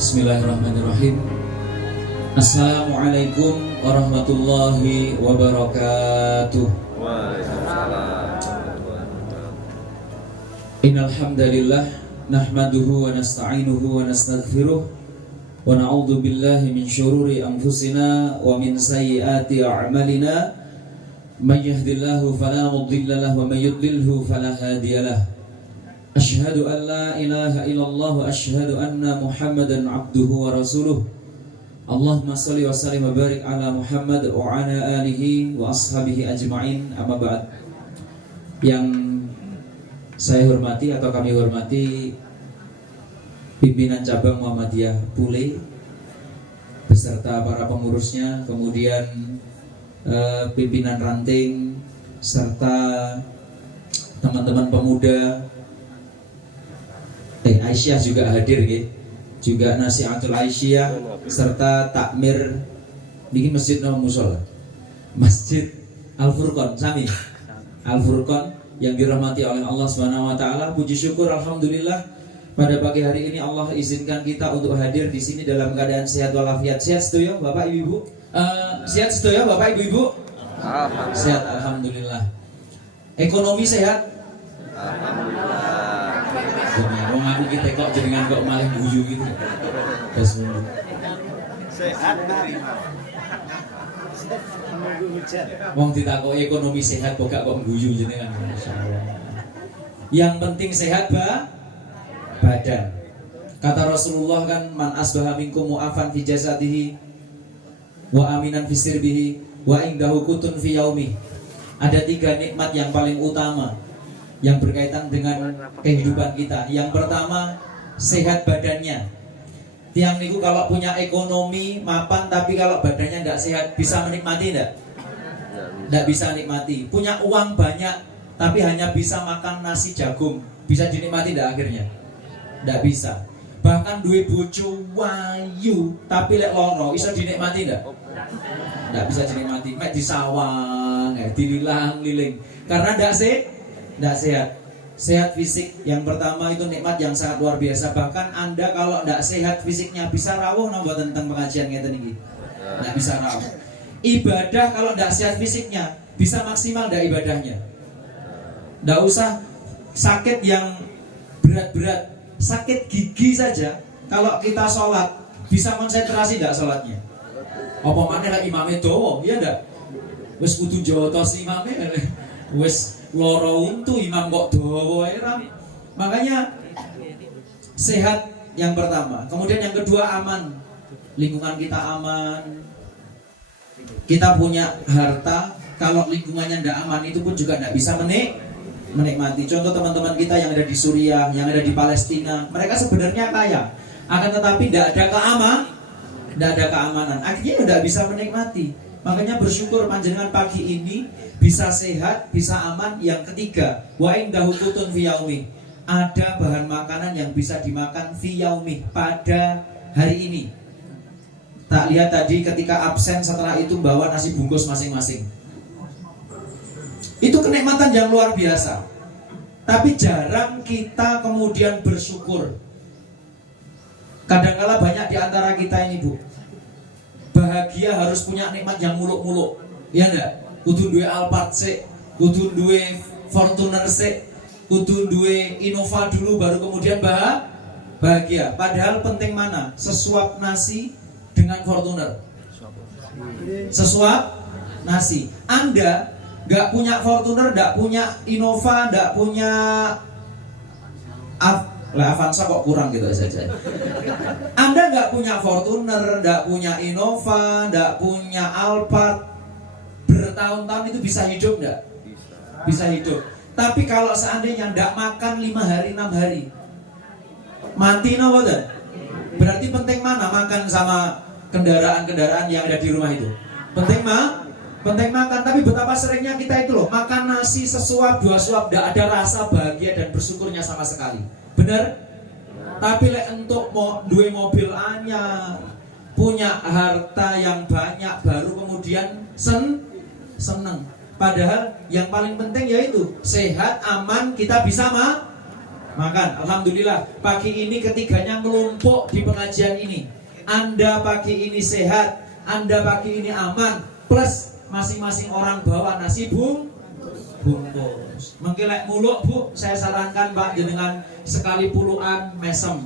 Bismillahirrahmanirrahim. Assalamualaikum warahmatullahi wabarakatuh. Waalaikumsalam. Innal hamdalillah nahmaduhu wa nasta'inuhu wa nastaghfiruh wa na'udzu billahi min syururi anfusina wa min sayyiati a'malina. May yahdihillahu fala mudilla lahu wa may yudlilhu fala hadiyalah. Asyhadu an la ilaha illallah wa asyhadu anna Muhammadan abduhu wa rasuluh. Allahumma shalli wa sallim wa barik ala Muhammad wa ala alihi wa ashabihi ajma'in. Amma ba'd. Yang saya hormati atau kami hormati pimpinan cabang Muhammadiyah Pule beserta para pengurusnya, kemudian pimpinan ranting serta teman-teman pemuda. Aisyah juga hadir gitu. Juga Nasihatul Aisyah serta takmir di masjid nama musola. Masjid Al-Furqan sami. Al-Furqan yang dirahmati oleh Allah Subhanahu wa taala. Puji syukur alhamdulillah pada pagi hari ini Allah izinkan kita untuk hadir di sini dalam keadaan sehat walafiat. Sehat setuju Bapak Ibu? Sehat setuju Bapak Ibu? Sehat alhamdulillah. Ekonomi sehat? Alhamdulillah. Wong aku kita kok jenengan kok malah guyu gitu. Sehat. Wong ditakoki ekonomi sehat kok gak guyu jenengan. Yang penting sehat badan. Kata Rasulullah kan, man asbaha minkum mu'afan fi jasadihi wa aminan fi sirbihi wa indahu qutun fi yaumi. Ada 3 nikmat yang paling utama yang berkaitan dengan kehidupan kita. Yang pertama, sehat badannya. Tiang niku kalau punya ekonomi mapan tapi kalau badannya tidak sehat, bisa menikmati tidak? Tidak bisa nikmati. Punya uang banyak tapi hanya bisa makan nasi jagung, bisa dinikmati tidak akhirnya? Tidak bisa. Bahkan duwe bojo wayu tapi lek loro bisa dinikmati tidak? Tidak bisa dinikmati. Mek disawang, dililang-liling. Karena tidak sehat. Sehat fisik yang pertama itu nikmat yang sangat luar biasa. Bahkan Anda kalau tidak sehat fisiknya bisa rawuh nambah tentang pengajian ngeten iki. Tidak bisa rawuh. Ibadah kalau tidak sehat fisiknya bisa maksimal tidak ibadahnya. Tidak usah sakit yang berat-berat, sakit gigi saja kalau kita sholat bisa konsentrasi tidak sholatnya. Apa mana lah imamnya dowo, iya tidak? Wes kudu jotos imamnya, wes loro untu imam kok dawa ram. Makanya sehat yang pertama. Kemudian yang kedua aman. Lingkungan kita aman. Kita punya harta, kalau lingkungannya tidak aman itu pun juga tidak bisa menikmati. Contoh teman-teman kita yang ada di Suriah, yang ada di Palestina, mereka sebenarnya kaya, akan tetapi tidak ada keamanan. Akhirnya tidak bisa menikmati. Makanya bersyukur panjenengan pagi ini bisa sehat, bisa aman. Yang ketiga, wa indahu qutun fi yaumi. Ada bahan makanan yang bisa dimakan fi yaumi, pada hari ini. Tak lihat tadi ketika absen setelah itu bawa nasi bungkus masing-masing. Itu kenikmatan yang luar biasa. Tapi jarang kita kemudian bersyukur. Kadang-kala banyak di antara kita ini, Bu, bahagia harus punya nikmat yang muluk-muluk, ya enggak? Kudu duwe Alphard sik, kudu duwe Fortuner sik, kudu duwe Innova dulu baru kemudian bahagia. Padahal penting mana? Sesuap nasi dengan Fortuner. Sesuap nasi. Anda enggak punya Fortuner, enggak punya Innova, enggak punya Avanza kok kurang gitu saja. Anda nggak punya Fortuner, nggak punya Innova, nggak punya Alphard, bertahun-tahun itu bisa hidup nggak? Bisa hidup. Tapi kalau seandainya nggak makan 5 hari 6 hari, mati no boten? Berarti penting mana makan sama kendaraan-kendaraan yang ada di rumah itu? Penting makan. Tapi betapa seringnya kita itu loh, makan nasi sesuap 2 suap, nggak ada rasa bahagia dan bersyukurnya sama sekali. Benar? Tapi lek untuk duwe mobil anyar, punya harta yang banyak, baru kemudian seneng. Padahal yang paling penting yaitu sehat, aman, kita bisa Makan. Alhamdulillah pagi ini ketiganya ngelumpuk di pengajian ini. Anda pagi ini sehat, Anda pagi ini aman, plus masing-masing orang bawa nasi bungkus. Mengkilek muluk Bu, saya sarankan Pak jenengan sekali puluhan mesem.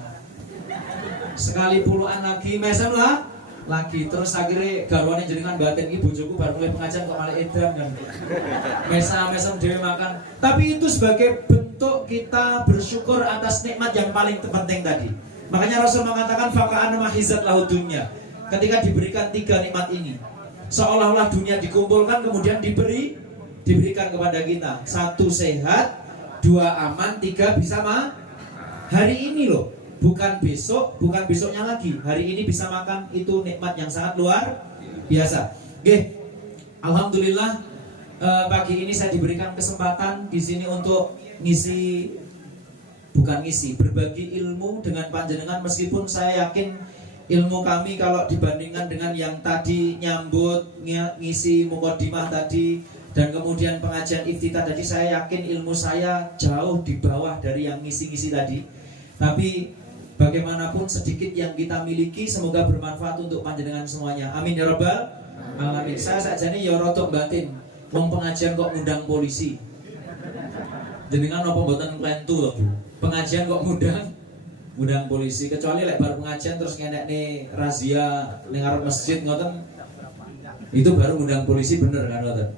Sekali puluhan lagi mesem lah. Lagi terus akhirnya garwane jenengan batin ibu bojoku baru mulai pengajian kok malah edan kan. Mesem dhewe makan. Tapi itu sebagai bentuk kita bersyukur atas nikmat yang paling penting tadi. Makanya Rasul mengatakan faka'ana mahizat lahu dunya. Ketika diberikan 3 nikmat ini, seolah-olah dunia dikumpulkan kemudian diberikan kepada kita. 1 sehat, 2 aman, 3 bisa hari ini loh. Bukan besok, bukan besoknya lagi. Hari ini bisa makan, itu nikmat yang sangat luar biasa. Oke, alhamdulillah pagi ini saya diberikan kesempatan di sini untuk berbagi ilmu dengan panjenengan. Meskipun saya yakin ilmu kami kalau dibandingkan dengan yang tadi nyambut ngisi mukadimah tadi dan kemudian pengajian iftitah tadi, saya yakin ilmu saya jauh di bawah dari yang ngisi-ngisi tadi. Tapi bagaimanapun sedikit yang kita miliki semoga bermanfaat untuk panjenengan semuanya. Amin ya rabbal alamin. Saya sajane ya rotok batin. Wong pengajian kok ngundang polisi. Jenengan apa mboten klentu lho, Bu. Pengajian kok ngundang polisi, kecuali lek bar pengajian terus ngenekne razia ning ngarep masjid ngoten. Itu baru ngundang polisi bener kan ngoten.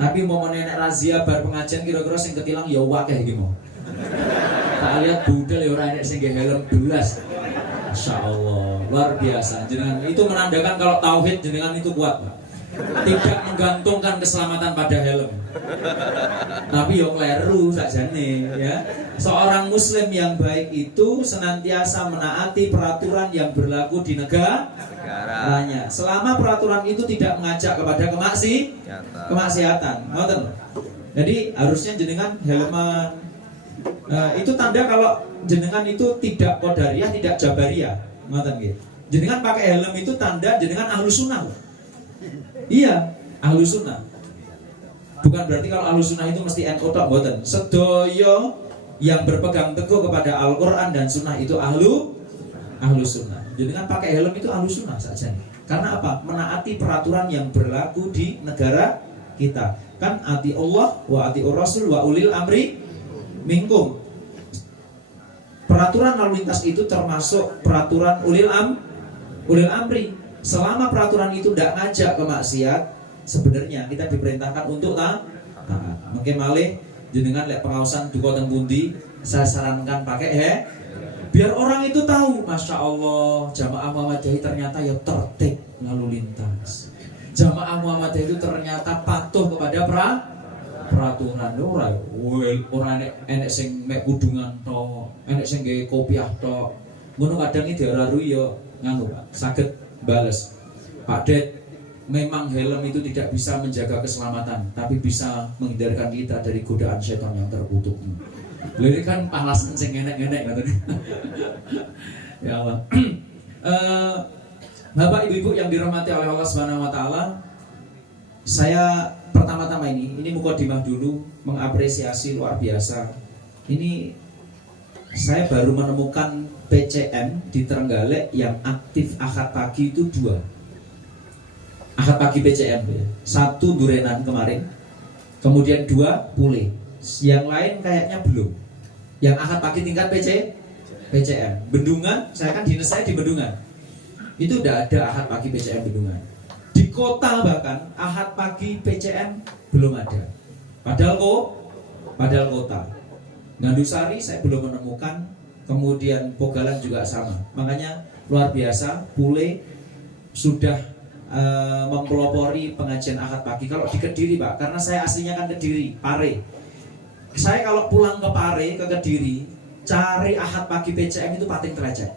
Tapi mau nek razia bar pengajian kira-kira sing ketilang ya akeh iki mau. Tak lihat budal ya orang enek sing helm belas. Masyaallah, luar biasa. Jenengan itu menandakan kalau tauhid jenengan itu kuat, Pak. Tidak menggantungkan keselamatan pada helm. Tapi yo kleru sakjane ya. Seorang muslim yang baik itu senantiasa menaati peraturan yang berlaku di negaranya. Selama peraturan itu tidak mengajak kepada kemaksiatan. Ngoten. Jadi harusnya jenengan helman. Itu tanda kalau jenengan itu tidak qadariyah, tidak jabariyah. Ngoten nggih. Jenengan pakai helm itu tanda jenengan ahlus sunnah. Iya, ahlus sunnah. Bukan berarti kalau ahlus sunnah itu mesti NU tok, mboten. Sedoyo yang berpegang teguh kepada Al-Qur'an dan sunnah itu ahlus sunnah. Jenengan pakai helm itu ahlus sunnah saja. Karena apa? Menaati peraturan yang berlaku di negara kita. Kan ati Allah wa ati Rasul wa ulil amri minkum. Peraturan lalu lintas itu termasuk peraturan ulil amri. Selama peraturan itu tidak ngajak ke maksiat, sebenarnya kita diperintahkan untuk taat. Mungkin malih jenengan lek pengawasan duka teng pundi, saya sarankan pakai biar orang itu tahu, Masya Allah, jamaah Muhammadiyah ternyata ya tertib lalu lintas. Jamaah Muhammadiyah itu ternyata patuh kepada peraturan. Ora enek sing mek kudungan tok, enek sing gawe kopiah tok. Ngono kadang iki diararui yo nganggo Pak. Saged bales. Pak Det, memang helm itu tidak bisa menjaga keselamatan, tapi bisa menghindarkan kita dari godaan setan yang terkutuk. Lha kan palasan sing enek-enek ngoten. Ya Allah. Bapak Ibu-ibu yang dirahmati oleh Allah Subhanahu wa taala, saya pertama-tama ini mukadimah dulu, mengapresiasi luar biasa. Ini saya baru menemukan PCM di Trenggalek yang aktif Ahad pagi itu 2. Ahad pagi PCM ya. 1 Durenan kemarin, kemudian 2 Pule. Yang lain kayaknya belum. Yang Ahad pagi tingkat PCM. Bendungan, saya kan dinas saya di Bendungan. Itu udah ada Ahad pagi PCM Bendungan. Di kota bahkan Ahad pagi PCM belum ada. Padahal kota. Gandusari saya belum menemukan. Kemudian Pogalan juga sama. Makanya luar biasa, Pule sudah mempelopori pengajian Ahad pagi. Kalau di Kediri Pak, karena saya aslinya kan Kediri, Pare. Saya kalau pulang ke Pare, ke Kediri, cari Ahad pagi PCM itu pating derajat.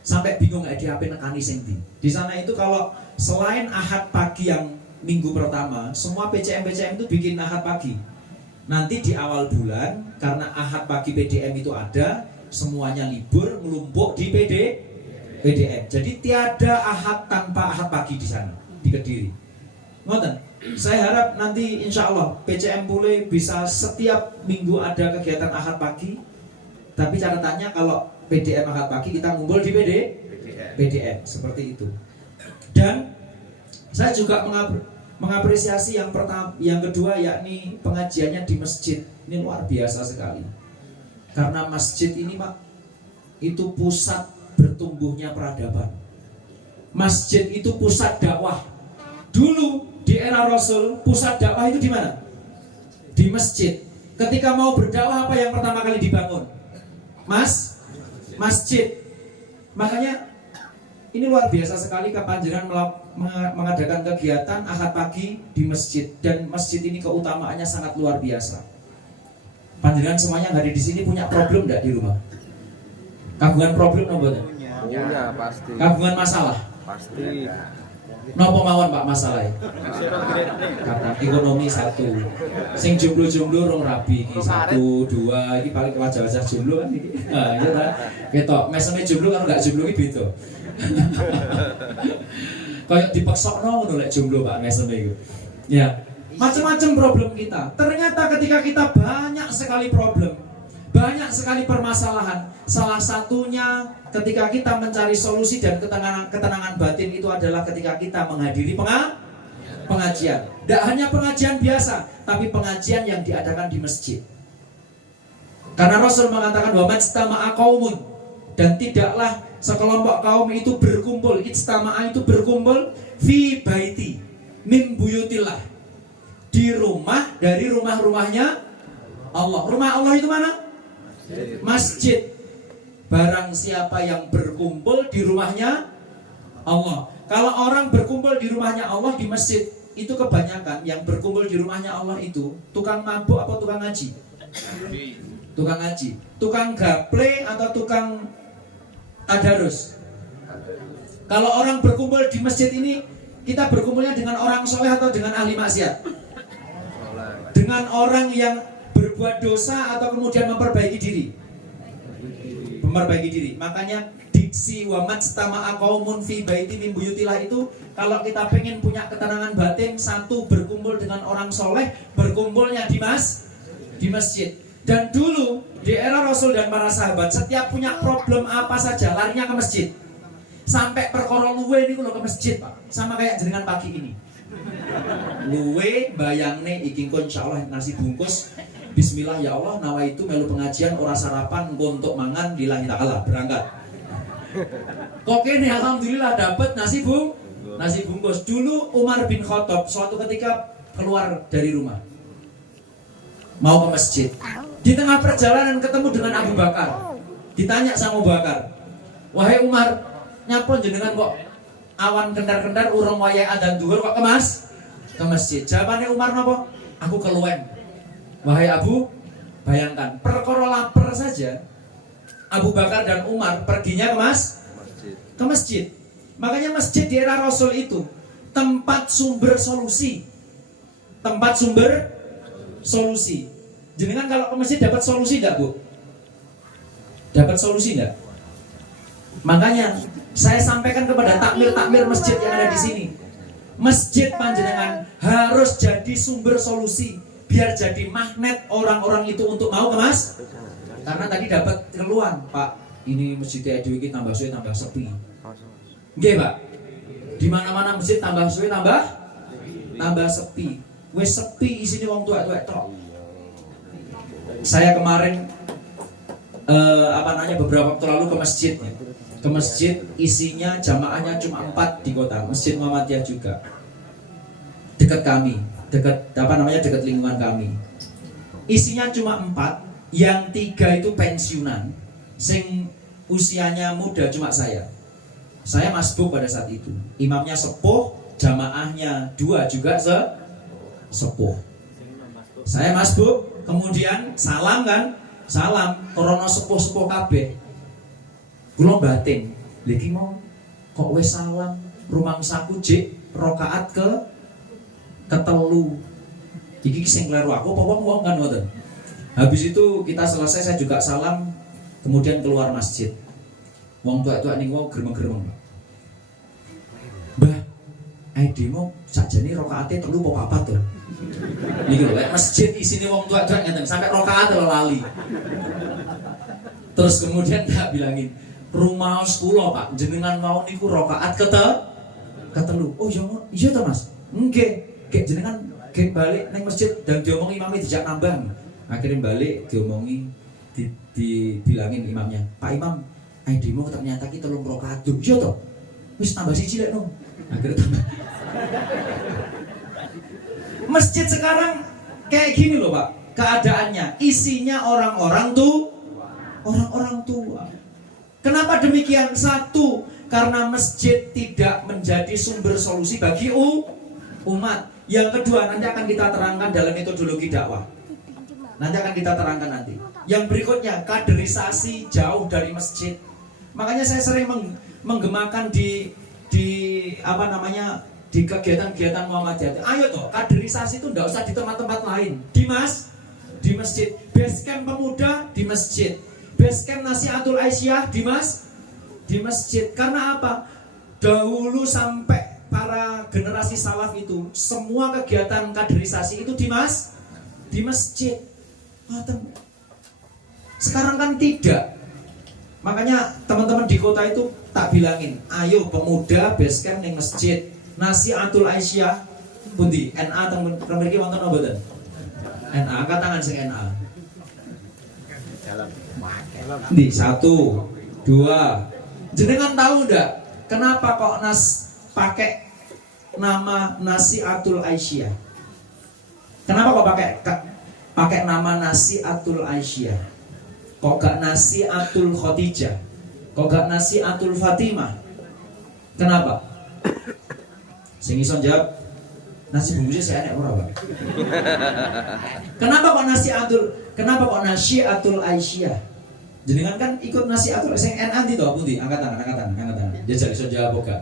Sampai bingung di HP nekani sing ndi. Di sana itu kalau selain Ahad pagi yang minggu pertama, semua PCM itu bikin Ahad pagi. Nanti di awal bulan karena Ahad pagi PDM itu ada, semuanya libur melumpuk di PDM. Jadi tiada Ahad tanpa Ahad pagi di sana di Kediri. Ngoten. Saya harap nanti insya Allah PCM Pule bisa setiap minggu ada kegiatan Ahad pagi. Tapi catatannya kalau PDM akad pagi kita ngumpul di PDM seperti itu. Dan saya juga mengapresiasi yang pertama, yang kedua yakni pengajiannya di masjid. Ini luar biasa sekali. Karena masjid ini Pak, itu pusat bertumbuhnya peradaban. Masjid itu pusat dakwah. Dulu di era Rasul, pusat dakwah itu di mana? Di masjid. Ketika mau berdakwah apa yang pertama kali dibangun? Masjid. Makanya ini luar biasa sekali Panjenengan mengadakan kegiatan akad pagi di masjid, dan masjid ini keutamaannya sangat luar biasa. Panjenengan semuanya nggak ada di sini punya problem nggak di rumah? Kagungan problem apa? Punya pasti. Kagungan masalah? Pasti. Nopo mawon Pak masalahnya? Karena ekonomi satu. Sing jomblo-jomblo rong rabi iki 1, 2 iki paling wajah-wajah jomblo kan iki. Nah, iya ta. Ketok meseme jomblo karo gak jomblo iki beda. Kayak dipeksokno ngono lek jomblo Pak meseme iku. Ya, macam-macam problem kita. Ternyata ketika kita banyak sekali problem, banyak sekali permasalahan. Salah satunya ketika kita mencari solusi dan ketenangan batin itu adalah ketika kita menghadiri pengajian. Tidak hanya pengajian biasa, tapi pengajian yang diadakan di masjid. Karena Rasul mengatakan wa majtama'a qaumun, dan tidaklah sekelompok kaum itu berkumpul, ijtama'a itu berkumpul fi baiti min buyutillah, di rumah dari rumah-rumahnya Allah. Rumah Allah itu mana? Masjid. Barang siapa yang berkumpul di rumahnya Allah. Kalau orang berkumpul di rumahnya Allah di masjid, itu kebanyakan yang berkumpul di rumahnya Allah itu tukang mabuk atau tukang ngaji? Tukang ngaji. Tukang gaple atau tukang tadarus? Kalau orang berkumpul di masjid ini, kita berkumpulnya dengan orang soleh atau dengan ahli maksiat? Dengan orang yang berbuat dosa atau kemudian memperbaiki diri? Memperbaiki diri. Makanya diksi wa majtama'a qaumun fi baiti min buyutillah itu, kalau kita pengen punya ketenangan batin, satu berkumpul dengan orang soleh, berkumpulnya di masjid. Dan dulu di era Rasul dan para sahabat, setiap punya problem apa saja larinya ke masjid. Sampai perkara luwe niku lho ke masjid, Pak. Sama kayak jenengan pagi ini. Luwe bayangne iki engko insyaallah nasi bungkus. Bismillah ya Allah, nawa itu melu pengajian ora sarapan engko untuk mangan lillahi ta'ala, berangkat. Kok kene alhamdulillah dapat nasi bungkus. Dulu Umar bin Khattab suatu ketika keluar dari rumah mau ke masjid. Di tengah perjalanan ketemu dengan Abu Bakar. Ditanya sama Abu Bakar, "Wahai Umar, nyapa jenengan kok awan kendar-kendar urung wayahe adzan zuhur kok ke masjid?" Jawabannya Umar napa? "Aku keluwen." Wahai Abu, bayangkan perkara lapar saja Abu Bakar dan Umar perginya ke masjid. Makanya masjid di era Rasul itu tempat sumber solusi. Tempat sumber solusi. Jenengan kalau ke masjid dapat solusi enggak, Bu? Dapat solusi enggak? Makanya saya sampaikan kepada takmir-takmir masjid yang ada di sini. Masjid panjenengan harus jadi sumber solusi, biar jadi magnet orang-orang itu untuk mau ke karena tadi dapat keluhan, "Pak, ini masjid Edo ini tambah suwe tambah sepi." Nggih, Pak. Di mana-mana masjid tambah suwe tambah sepi. Wes sepi isine wong tuwek-tuwek tok. Saya kemarin beberapa waktu lalu ke masjid. Ke masjid isinya jamaahnya cuma 4 di kota. Masjid Muhammadiyah juga. Dekat kami. Dekat lingkungan kami. Isinya cuma 4, yang 3 itu pensiunan. Sing usianya muda cuma saya. Saya masbuk pada saat itu. Imamnya sepuh, jamaahnya 2 juga sepuh. Saya masbuk, kemudian salam krana sepuh-sepuh kabeh. Kula batin, lagi mau kok wis salam rumangsaku jek rakaat ketelu. Iki sing kleru aku apa wong kan ngoten. Habis itu kita selesai, saya juga salam, kemudian keluar masjid. Wong tuwek-tuwek niku gremeng-gremeng. "Mbah, aidemo sakjane rakaate 3 apa 4 to?" Niki lho, masjid isine wong tuwek-tuwek ngeten, sampai rakaat lho lali. Terus kemudian tak bilangin, rumaos kula Pak, jenengan mau niku rakaat ketelu. Oh iya to Mas. Nggih, gek jenengan gek balik nang masjid dan diomongi imamnya dijak nambah. Akhirnya balik diomongi dibilangin imamnya, Pak Imam, demo ternyata kita 3 rakaat. Iya to. Wis tambah siji lek no. Akhirnya tambah. Masjid sekarang kayak gini loh Pak, keadaannya isinya orang-orang tua. Kenapa demikian? Satu, karena masjid tidak menjadi sumber solusi bagi umat. Yang kedua, nanti akan kita terangkan dalam metodologi dakwah. Nanti akan kita terangkan nanti. Yang berikutnya, kaderisasi jauh dari masjid. Makanya saya sering menggemakan di kegiatan-kegiatan Muhammadiyah. Ayo toh, kaderisasi itu tidak usah di tempat-tempat lain. Di masjid. Base camp pemuda di masjid. Base camp Nasihatul Aisyah di masjid. Karena apa? Dahulu sampai para generasi salaf itu semua kegiatan kaderisasi itu di masjid. Sekarang kan tidak. Makanya teman-teman di kota itu tak bilangin, ayo pemuda base camp ning masjid. Nasihatul Aisyah pundi? NA temen mriki wonten apa mboten? NA, angkat tangan sing NA. Di 1, 2. Jenengan tahu enggak kenapa kok pakai nama Nasihatul Aisyah? Kenapa kok pakai nama Nasihatul Aisyah? Kok gak Nasihatul Khadijah? Kok gak Nasihatul Fatimah? Kenapa? Sing iso jawab nasi bungkusnya saya enak ora, Pak. Kenapa kok Nasihatul Aisyah? Jenengan kan ikut Nasihatul sing NA ndi to, pundi? Angkat tangan. Jajal iso jawab kok.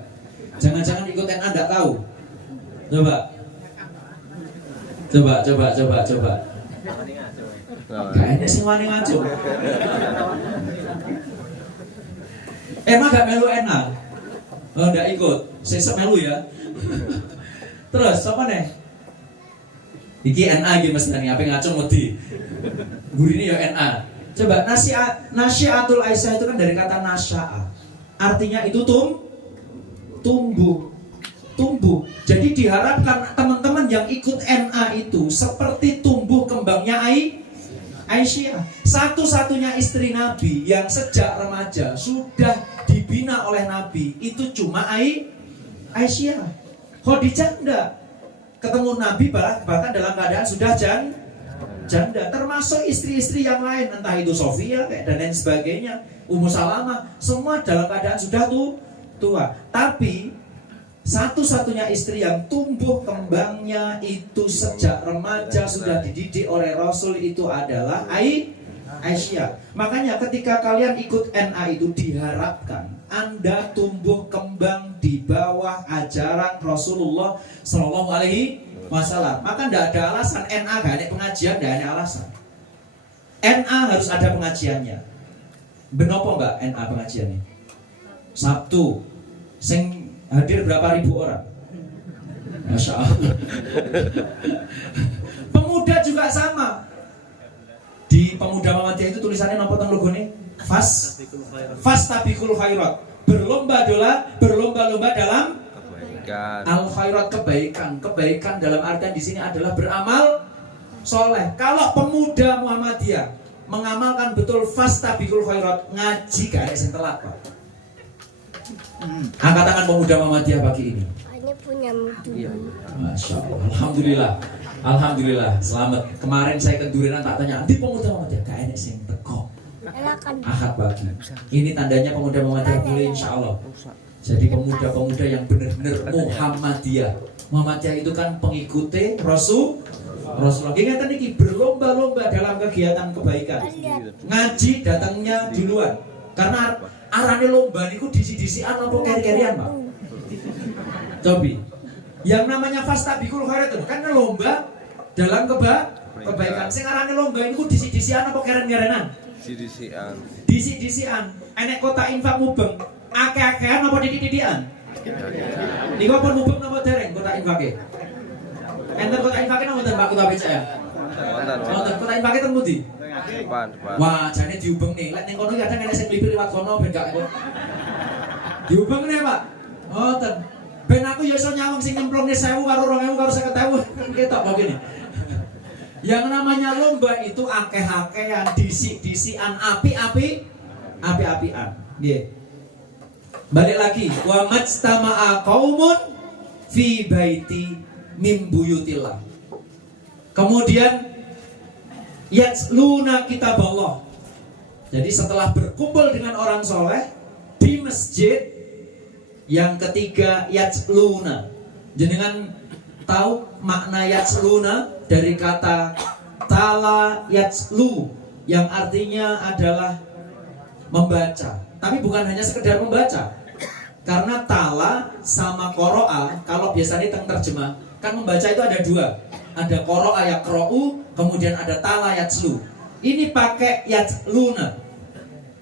Jangan-jangan ikut NA ndak tahu. Coba. Gak enak sing wani ngaco. Emang gak melu NA? Oh, ndak ikut. Sesek melu ya. Terus apa nih? Iki NA iki mesti apa ngaco mesti. Gurine ya NA. Coba Nasihatul Aisyah itu kan dari kata nasya'a. Artinya itu tumbuh. Jadi diharapkan teman-teman yang ikut NA itu seperti tumbuh kembangnya Aisyah. Satu-satunya istri Nabi yang sejak remaja sudah dibina oleh Nabi itu cuma Aisyah. Khadijah enggak. Ketemu Nabi bahkan dalam keadaan sudah janda. Termasuk istri-istri yang lain, entah itu Sofia dan lain sebagainya, Ummu Salamah, semua dalam keadaan sudah tua. Tapi satu-satunya istri yang tumbuh kembangnya itu sejak remaja sudah dididik oleh Rasul itu adalah Aisyah. Makanya ketika kalian ikut NA itu diharapkan Anda tumbuh kembang di bawah ajaran Rasulullah Shallallahu Alaihi Wasallam. Maka tidak ada alasan NA gak ada pengajian, tidak ada alasan. NA harus ada pengajiannya. Benopo mbak NA pengajiannya? Sabtu. Sing hadir berapa ribu orang? Masya Allah. Pemuda juga sama. Di Pemuda Muhammadiyah itu tulisannya apa tang logone? Fastabiqul khairat. Berlomba-lomba dalam al khairat, kebaikan dalam artian di sini adalah beramal soleh. Kalau pemuda Muhammadiyah mengamalkan betul fastabiqul khairat, ngaji gak ada yang telat, Pak. Angkat tangan pemuda Muhammadiyah pagi ini. Ini punya mutu. Masya Allah. Alhamdulillah. Selamat. Kemarin saya ke Durian tak tanya, di pemuda Muhammadiyah gak ada yang teko. Ahad pagi. Ini tandanya pemuda Muhammadiyah mulai insya Allah. Jadi pemuda-pemuda yang benar-benar Muhammadiyah. Muhammadiyah itu kan pengikuti Rasulullah. Ingat ini berlomba-lomba dalam kegiatan kebaikan. Ngaji datangnya duluan. Karena arane lomba niku disi-disian apa keri-kerian, Pak? Cobi. Yang namanya fastabiqul khairat itu kan lomba dalam kebaikan. Sing arane lomba niku disi-disian apa keren-kerenan? Disi-disian. Enek kota infak mubeng. Akeh-akehan apa didik-didikan? Niku pun mubeng apa dereng kota infake? Enten kota infake napa mboten Pak Kota BCA? Wonten kota infake teng pundi? Depan. Wah, jane diubeng nih. Lek ning kono kadang ana sing mlipir liwat kono ben gak diubeng nih, Pak. Ngoten. Ben aku ya iso nyawang sing nyemplungne 1000 karo 2000 karo 50.000 ketok kok gini. Yang namanya lomba itu akeh-akehan, disik-disikan, api-apian. Nggih. Balik lagi, wa majtama'a qaumun fi baiti min buyutillah. Kemudian yatluna kitaballah. Jadi setelah berkumpul dengan orang soleh di masjid, yang ketiga yatluna. Jenengan tahu makna yatluna dari kata tala yatslu yang artinya adalah membaca. Tapi bukan hanya sekedar membaca. Karena tala sama qoro'a, kalau biasanya terjemah, kan membaca itu ada dua. Ada qoro'a yaqra'u, kemudian ada tala yatslu. Ini pakai yatluna.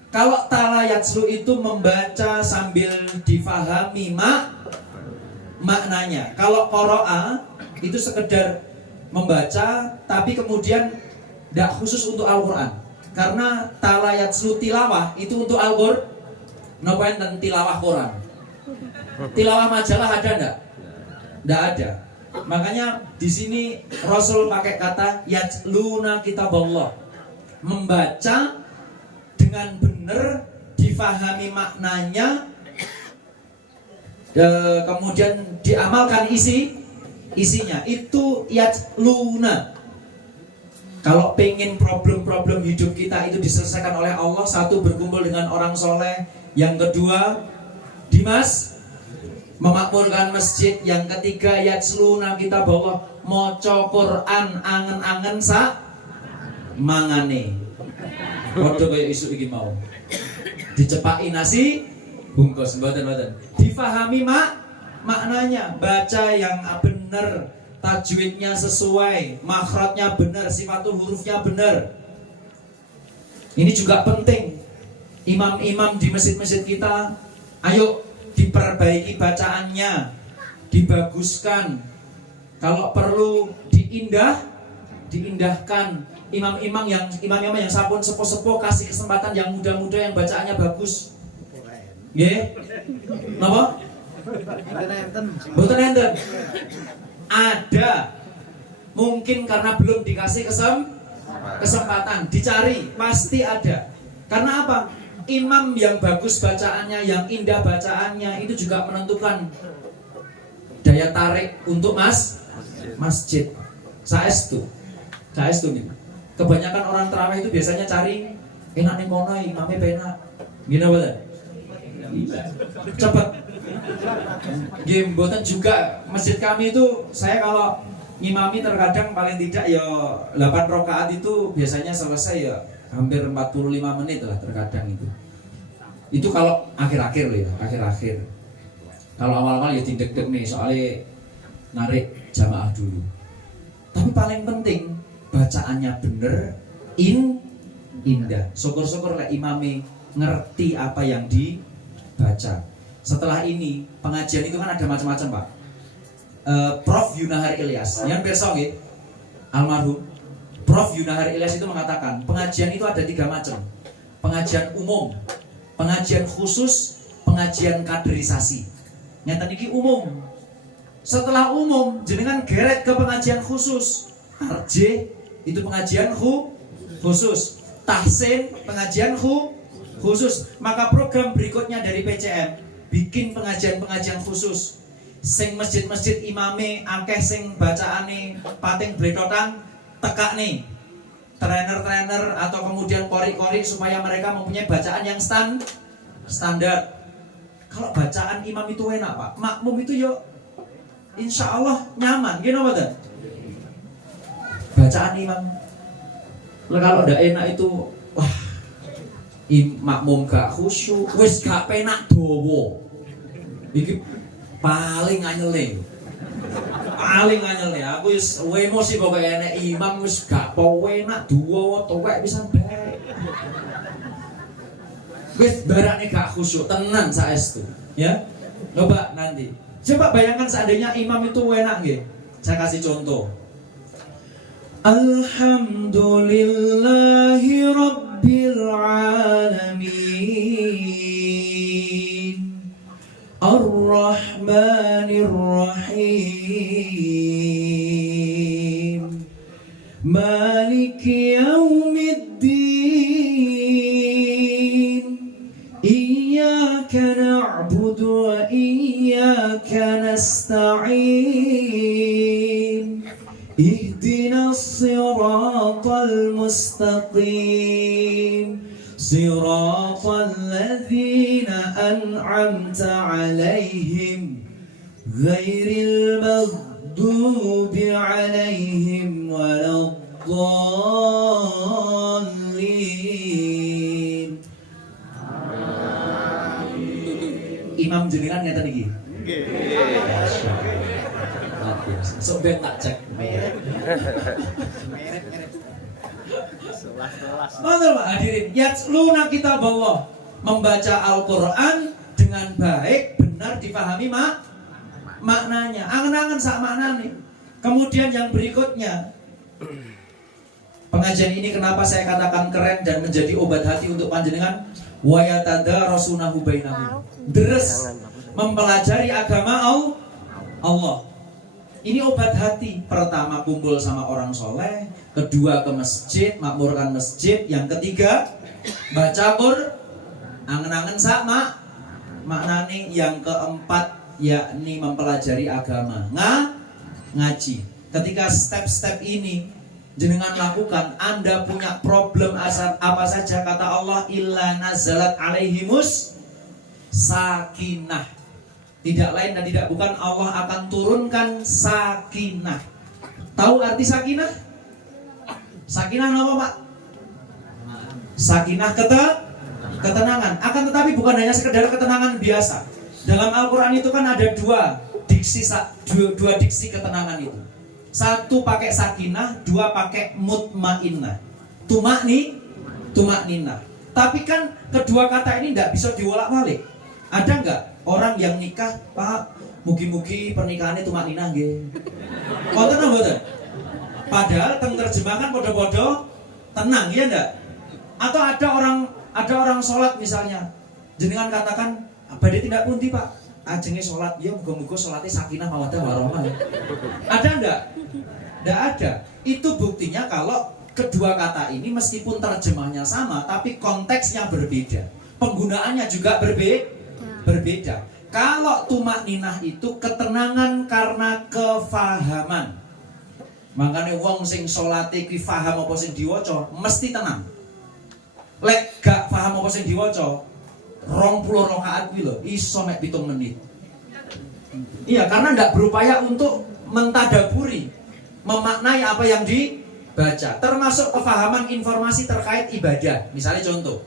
Kalau tala yatslu itu membaca sambil difahami maknanya. Kalau qoro'a itu sekedar membaca, tapi kemudian tidak khusus untuk Al-Quran. Karena tala yatslu tilawah itu untuk Al-Quran. Napa enten tilawah Quran? Tilawah majalah ada enggak? Enggak ada. Makanya di sini Rasul pakai kata yatluna kitaballah. Membaca dengan benar, difahami maknanya, kemudian diamalkan isinya. Itu yatluna. Kalau pengen problem-problem hidup kita itu diselesaikan oleh Allah, satu berkumpul dengan orang soleh, yang kedua memakmurkan masjid, yang ketiga yatsluna kitaballah, maca Quran angen-angen sak mangane. Padha kaya isu iki mau. Dicepaki nasi bungkus mboten. Difahami maknanya, baca yang benar, tajwidnya sesuai, makhrajnya benar, sifatul hurufnya benar. Ini juga penting. Imam-imam di masjid-masjid kita, ayo diperbaiki bacaannya, dibaguskan. Kalau perlu diindahkan. Imam-imam yang sampun sepuh-sepuh kasih kesempatan yang muda-muda yang bacaannya bagus. Nggih. Napa? Mboten enten. Ada. Mungkin karena belum dikasih kesempatan, dicari, pasti ada. Karena apa? Imam yang bagus bacaannya, yang indah bacaannya, itu juga menentukan daya tarik untuk masjid. Saestu nih. Kebanyakan orang tarawih itu biasanya cari enak ning kono, imamnya penak. Gini apa? Cepet. Game boten juga masjid kami itu, saya kalau ngimami terkadang paling tidak ya 8 rakaat itu biasanya selesai ya hampir 45 menit lah terkadang itu. Itu kalau akhir-akhir loh ya, akhir-akhir. Kalau awal-awal ya deg-deg nih soalnya narik jamaah dulu. Tapi paling penting bacaannya bener, indah. Syukur-syukur lah imami ngerti apa yang dibaca. Setelah ini pengajian itu kan ada macam-macam, Pak. Prof Yunahar Ilyas, yang besok ya, almarhum Prof Yunahar Ilyas itu mengatakan pengajian itu ada 3 macam. Pengajian umum, pengajian khusus, pengajian kaderisasi. Nyata niki umum. Setelah umum, jenengan geret ke pengajian khusus. RJ itu pengajian khusus. Tahsin pengajian khusus. Maka program berikutnya dari PCM bikin pengajian-pengajian khusus. Sing masjid-masjid imame akeh sing bacaane pating bletotan, tekak nih trainer atau kemudian kori-kori supaya mereka mempunyai bacaan yang standar. Kalau bacaan imam itu enak, Pak, makmum itu yo insya Allah nyaman, gini apa tuh? Bacaan imam. Kalau udah enak itu, wah, makmum gak khusyuk, wis gak penak dowo. Iki paling anyele. Aku wis emosi pokoke enek imam wis gak penak duwa tuwek pisan bae. Wis barane gak khusyuk tenan saestu, ya. Coba nanti. Coba bayangkan seandainya imam itu enak nggih. Saya kasih contoh. Alhamdulillahi yaumiddin. Iyyaka na'budu wa iyyaka nasta'in. Ihdinas siratal mustaqim. Siratal ladzina an'amta 'alaihim ghairil maghdubi 'alaihim waladdallin. Imam jenengan ngeten iki. Nggih. Sok ben tak cek. Monggo Pak hadirin, yatsluna kitaballah, membaca Al-Qur'an dengan baik, benar dipahami maknanya. Angen-angen sak maknane. Kemudian yang berikutnya, pengajian ini kenapa saya katakan keren dan menjadi obat hati untuk panjenengan? Wa yatadarasunahu bainahum. Deres mempelajari agama Allah. Ini obat hati. Pertama kumpul sama orang soleh, kedua ke masjid, makmurkan masjid, yang ketiga baca Qur'an, angen-angen sama maknane, yang keempat yakni mempelajari agama, ngaji. Ketika step-step ini jenengan lakukan, Anda punya problem apa saja, kata Allah, illa nazalat alaihimus sakinah. Tidak lain dan tidak bukan, Allah akan turunkan sakinah. Tahu arti sakinah? Sakinah apa Pak? Sakinah ketenangan. Akan tetapi bukan hanya sekedar ketenangan biasa. Dalam Al-Quran itu kan ada dua diksi ketenangan itu. Satu pakai sakinah, dua pakai mutmainnah. Tumakninah. Tapi kan kedua kata ini tidak bisa diwolak-walik. Ada nggak orang yang nikah, Pak, mugi-mugi pernikahannya tumakninah nggih. Wonten apa mboten? Padahal teng terjemahan podo-podo tenang, ya enggak? Atau ada orang sholat misalnya, jenengan katakan, badhe tindak pundi Pak? Ajenge sholat, ya muga-muga sholatnya sakinah mawaddah warahmah. Ada enggak? Enggak ada. Itu buktinya kalau kedua kata ini meskipun terjemahnya sama, tapi konteksnya berbeda, penggunaannya juga berbeda. Kalau tumakninah itu ketenangan karena kefahaman. Makanya wong sing salate ki paham apa sing diwaca mesti tenang. Lek gak paham apa sing diwaca 20 rakaat kuwi lho iso mek 7 menit. Iya, karena ndak berupaya untuk mentadaburi, memaknai apa yang dibaca, termasuk kefahaman informasi terkait ibadah. Misalnya contoh,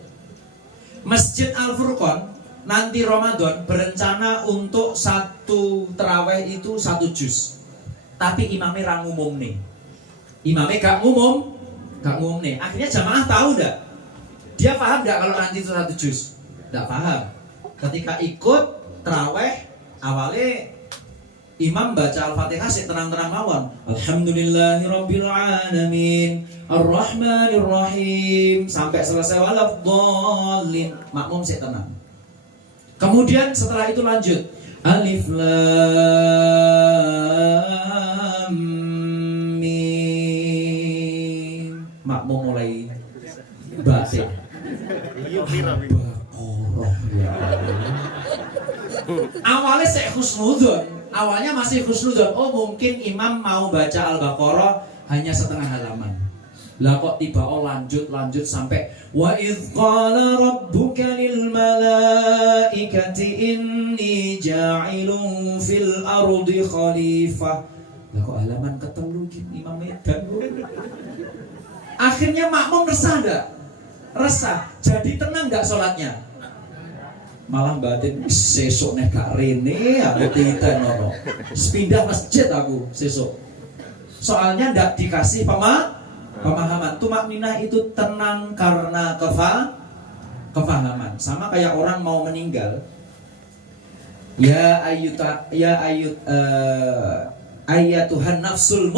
Masjid Al-Furqan nanti Ramadan berencana untuk satu terawih itu 1 juz. Tapi imamnya ra ngumum nih. Imamnya gak ngumum nih. Akhirnya jamaah tahu enggak? Dia paham enggak kalau nanti itu 1 juz? Enggak paham. Ketika ikut terawih, awalnya imam baca Al-Fatihah sik tenang-tenang mawon. Alhamdulillahirabbil alamin, Arrahmanirrahim, sampai selesai waladzallin. Makmum sik tenang. Kemudian setelah itu lanjut Alif Lam Mim. Makmum mulai baca awalnya saya husnudzon, awalnya masih husnudzon. Oh mungkin imam mau baca Al-Baqarah hanya setengah halaman. Lah kok tiba lanjut sampai wa idz qala rabbuka lil malaikati inni ja'ilun fil ardi khalifah. Lah kok halaman ketelu gini Imam Medan. Akhirnya makmum resah enggak? Resah. Jadi tenang enggak salatnya? Malah batin sesuk nek gak rene aku titen ngono. Pindah masjid aku sesuk. Soalnya ndak dikasih pemahaman. Tumakninah itu tenang karena kefahaman. Sama kayak orang mau meninggal. Ayatuhan nafsul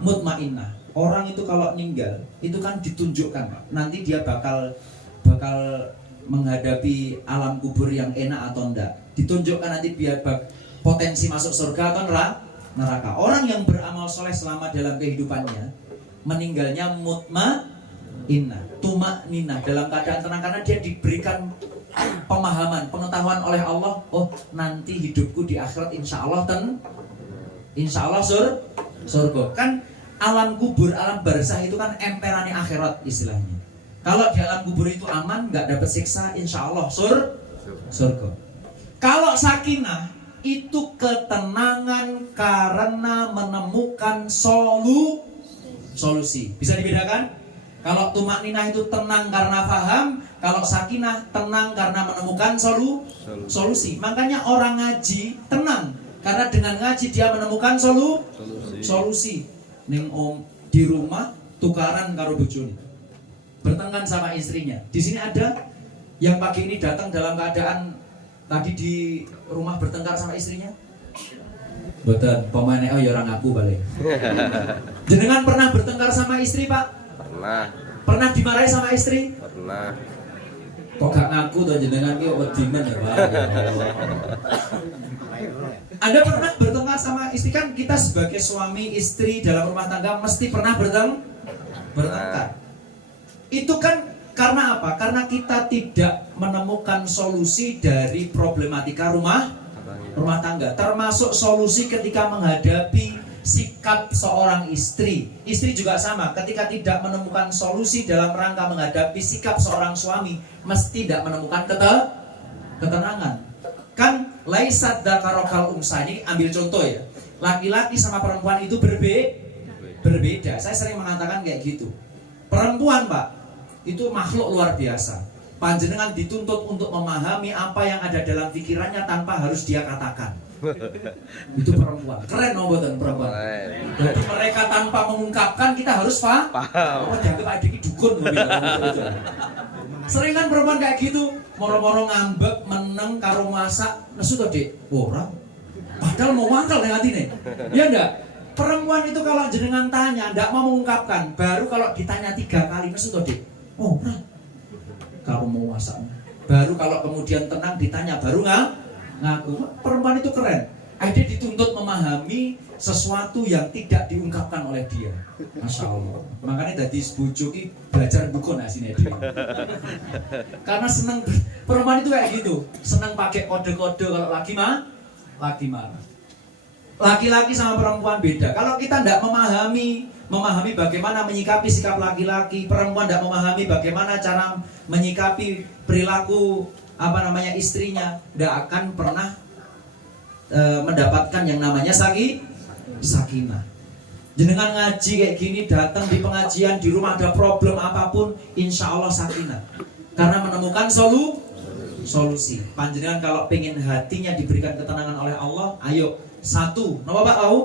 mutmainnah. Orang itu kalau meninggal itu kan ditunjukkan nanti dia bakal menghadapi alam kubur yang enak atau enggak. Ditunjukkan nanti biar potensi masuk surga atau neraka. Orang yang beramal soleh selama dalam kehidupannya, meninggalnya tumak nina, dalam keadaan tenang karena dia diberikan pemahaman, pengetahuan oleh Allah. Oh, nanti hidupku di akhirat insya Allah surga. Kan alam kubur, alam barzah itu kan emperane akhirat istilahnya. Kalau di alam kubur itu aman, nggak dapat siksa, insya Allah surga. Kalau sakinah itu ketenangan karena menemukan solusi. Bisa dibedakan? Kalau tumakninah itu tenang karena paham, kalau sakinah tenang karena menemukan solusi. Makanya orang ngaji tenang karena dengan ngaji dia menemukan solusi. Ning om di rumah tukaran karo bojone, bertengkar sama istrinya. Di sini ada yang pagi ini datang dalam keadaan tadi di rumah bertengkar sama istrinya. Betul, pemainnya ya orang aku balik. Jenengan pernah bertengkar sama istri, Pak? Pernah dimarahi sama istri? Pernah. Kok gak ngaku tuh jenengan ki wedimen ya, Pak? Ya Allah. Anda pernah bertengkar sama istri? Kan kita sebagai suami istri dalam rumah tangga mesti pernah bertengkar. Itu kan karena apa? Karena kita tidak menemukan solusi dari problematika rumah tangga. Termasuk solusi ketika menghadapi sikap seorang istri. Istri juga sama, ketika tidak menemukan solusi dalam rangka menghadapi sikap seorang suami, mesti tidak menemukan ketenangan. Kan laisat dzakarokal unsa, ini ambil contoh ya. Laki-laki sama perempuan itu berbeda. Saya sering mengatakan kayak gitu. Perempuan, Pak, itu makhluk luar biasa. Panjenengan dituntut untuk memahami apa yang ada dalam pikirannya tanpa harus dia katakan. Itu perempuan. Keren mboten perempuan. Jadi mereka tanpa mengungkapkan kita harus paham. Oh, jangan adik dukun. Sering kan perempuan kayak gitu, moro-moro ngambek, meneng karo masak, nesu to, Dik? Ora. Padahal mau mangkal ning atine. Ya enggak? Perempuan itu kalau jenengan tanya enggak mau mengungkapkan, baru kalau ditanya 3 kali nesu to, Dik? Ora. Karo mau masak. Baru kalau kemudian tenang ditanya baru ngaku. Perempuan itu keren. Dia dituntut memahami sesuatu yang tidak diungkapkan oleh dia. Masya Allah. Makanya tadi bojo ki belajar buku sini dia. Karena seneng perempuan itu kayak gitu. Seneng pakai kode-kode kalau lagi marah. Laki-laki sama perempuan beda. Kalau kita tidak memahami bagaimana menyikapi sikap laki-laki, perempuan tidak memahami bagaimana cara menyikapi perilaku istrinya, tidak akan pernah mendapatkan yang namanya sakinah. Jenengan ngaji kayak gini, datang di pengajian, di rumah ada problem apapun, insya Allah sakinah. Karena menemukan solusi. Panjenengan kalau pengen hatinya diberikan ketenangan oleh Allah, ayo satu, nama Pak tahu?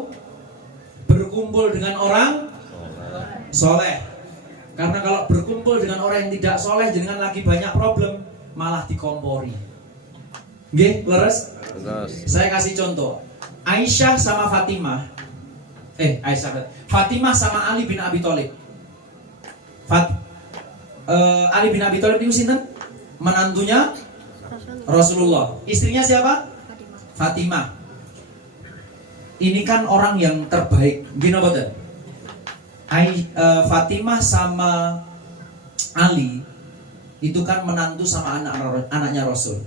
Berkumpul dengan orang soleh. Karena kalau berkumpul dengan orang yang tidak soleh, jenengan lagi banyak problem, malah dikompori. Nggih, leres? Saya kasih contoh. Aisyah sama Fatimah. Fatimah sama Ali bin Abi Thalib. Ali bin Abi Thalib itu sinten? Menantunya Rasulullah. Istrinya siapa? Fatimah. Ini kan orang yang terbaik. Gini apa? Fatimah sama Ali itu kan menantu sama anaknya Rasul.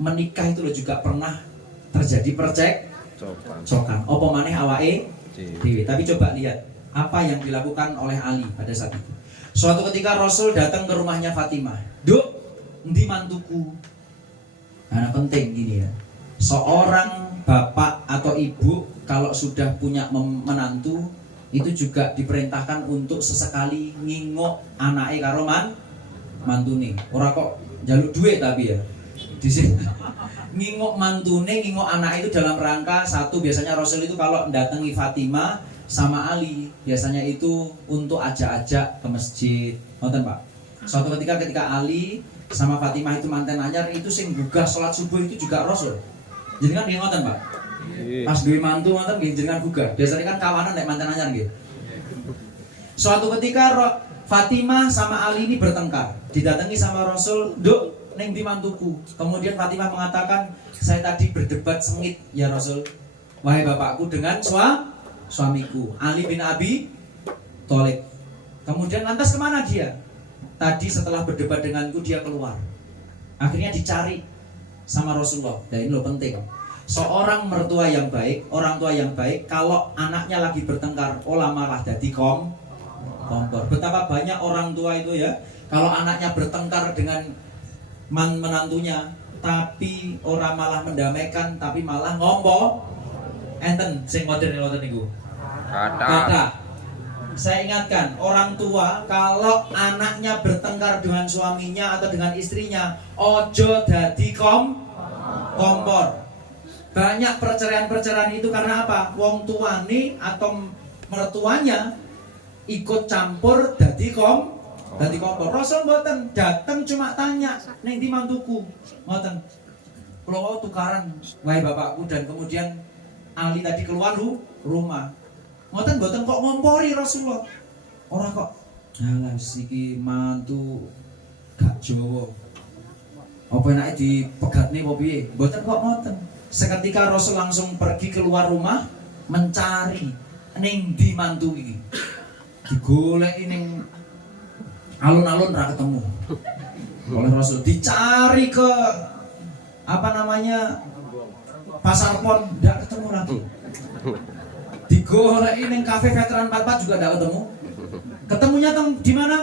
Menikah itu loh juga pernah terjadi percekcokan. Apa maneh awake dhewe. Tapi coba lihat apa yang dilakukan oleh Ali pada saat itu. Suatu ketika Rasul datang ke rumahnya Fatimah. Duk, endi mantuku? Nah, penting gini ya. Seorang bapak atau ibu kalau sudah punya menantu itu juga diperintahkan untuk sesekali ngingok anake karo mantune. Ora kok njaluk duit tapi ya. Di sini ngingok mantune, ngingok anak itu dalam rangka satu, biasanya Rasul itu kalau mendatangi Fatimah sama Ali biasanya itu untuk ajak-ajak ke masjid. Ngoten, Pak. Suatu ketika Ali sama Fatimah itu manten anyar itu sing gugah salat subuh itu juga Rasul. Jadi kan ngoten, Pak. Pas duwe mantu ngoten nggih jenengan gugah. Biasanya kan kawanan nek manten anyar nggih. Suatu ketika Fatimah sama Ali ini bertengkar, didatangi sama Rasul, "Nduk, neng di mantuku." Kemudian Fatimah mengatakan, "Saya tadi berdebat sengit ya Rasul, wahai bapakku dengan suamiku Ali bin Abi Thalib." Kemudian lantas kemana dia? tadi setelah berdebat denganku dia keluar. Akhirnya dicari sama Rasulullah. Dan ini loh penting. Seorang mertua yang baik, orang tua yang baik, kalau anaknya lagi bertengkar, malah jadi kompor. Betapa banyak orang tua itu ya, kalau anaknya bertengkar dengan menantunya, tapi orang malah mendamaikan, tapi malah ngompo. Enten sing modern niku. Kata. Saya ingatkan, orang tua kalau anaknya bertengkar dengan suaminya atau dengan istrinya, ojo dadi kompor. Banyak perceraian-perceraian itu karena apa? Wong tuane atau mertuanya ikut campur dadi kompor. Rasul mboten, dateng cuma tanya, "Ning ndi mantuku?" Mboten. Kula tukaran wae bapakku, dan kemudian Ali tadi keluar rumah. Mboten kok ngompori Rasulullah. Ora kok. Alah iki mantu gak Jawa. Apa enake dipegatne apa piye? Mboten kok ngoten. Seketika Rasul langsung pergi keluar rumah mencari ning ndi mantu iki. Digoleki ning alun-alun ra ketemu. Oleh Rasul dicari ke Pasar Pon, ndak ketemu lagi. Digoleki ning kafe veteran 44 juga ndak ketemu. Ketemunya di mana?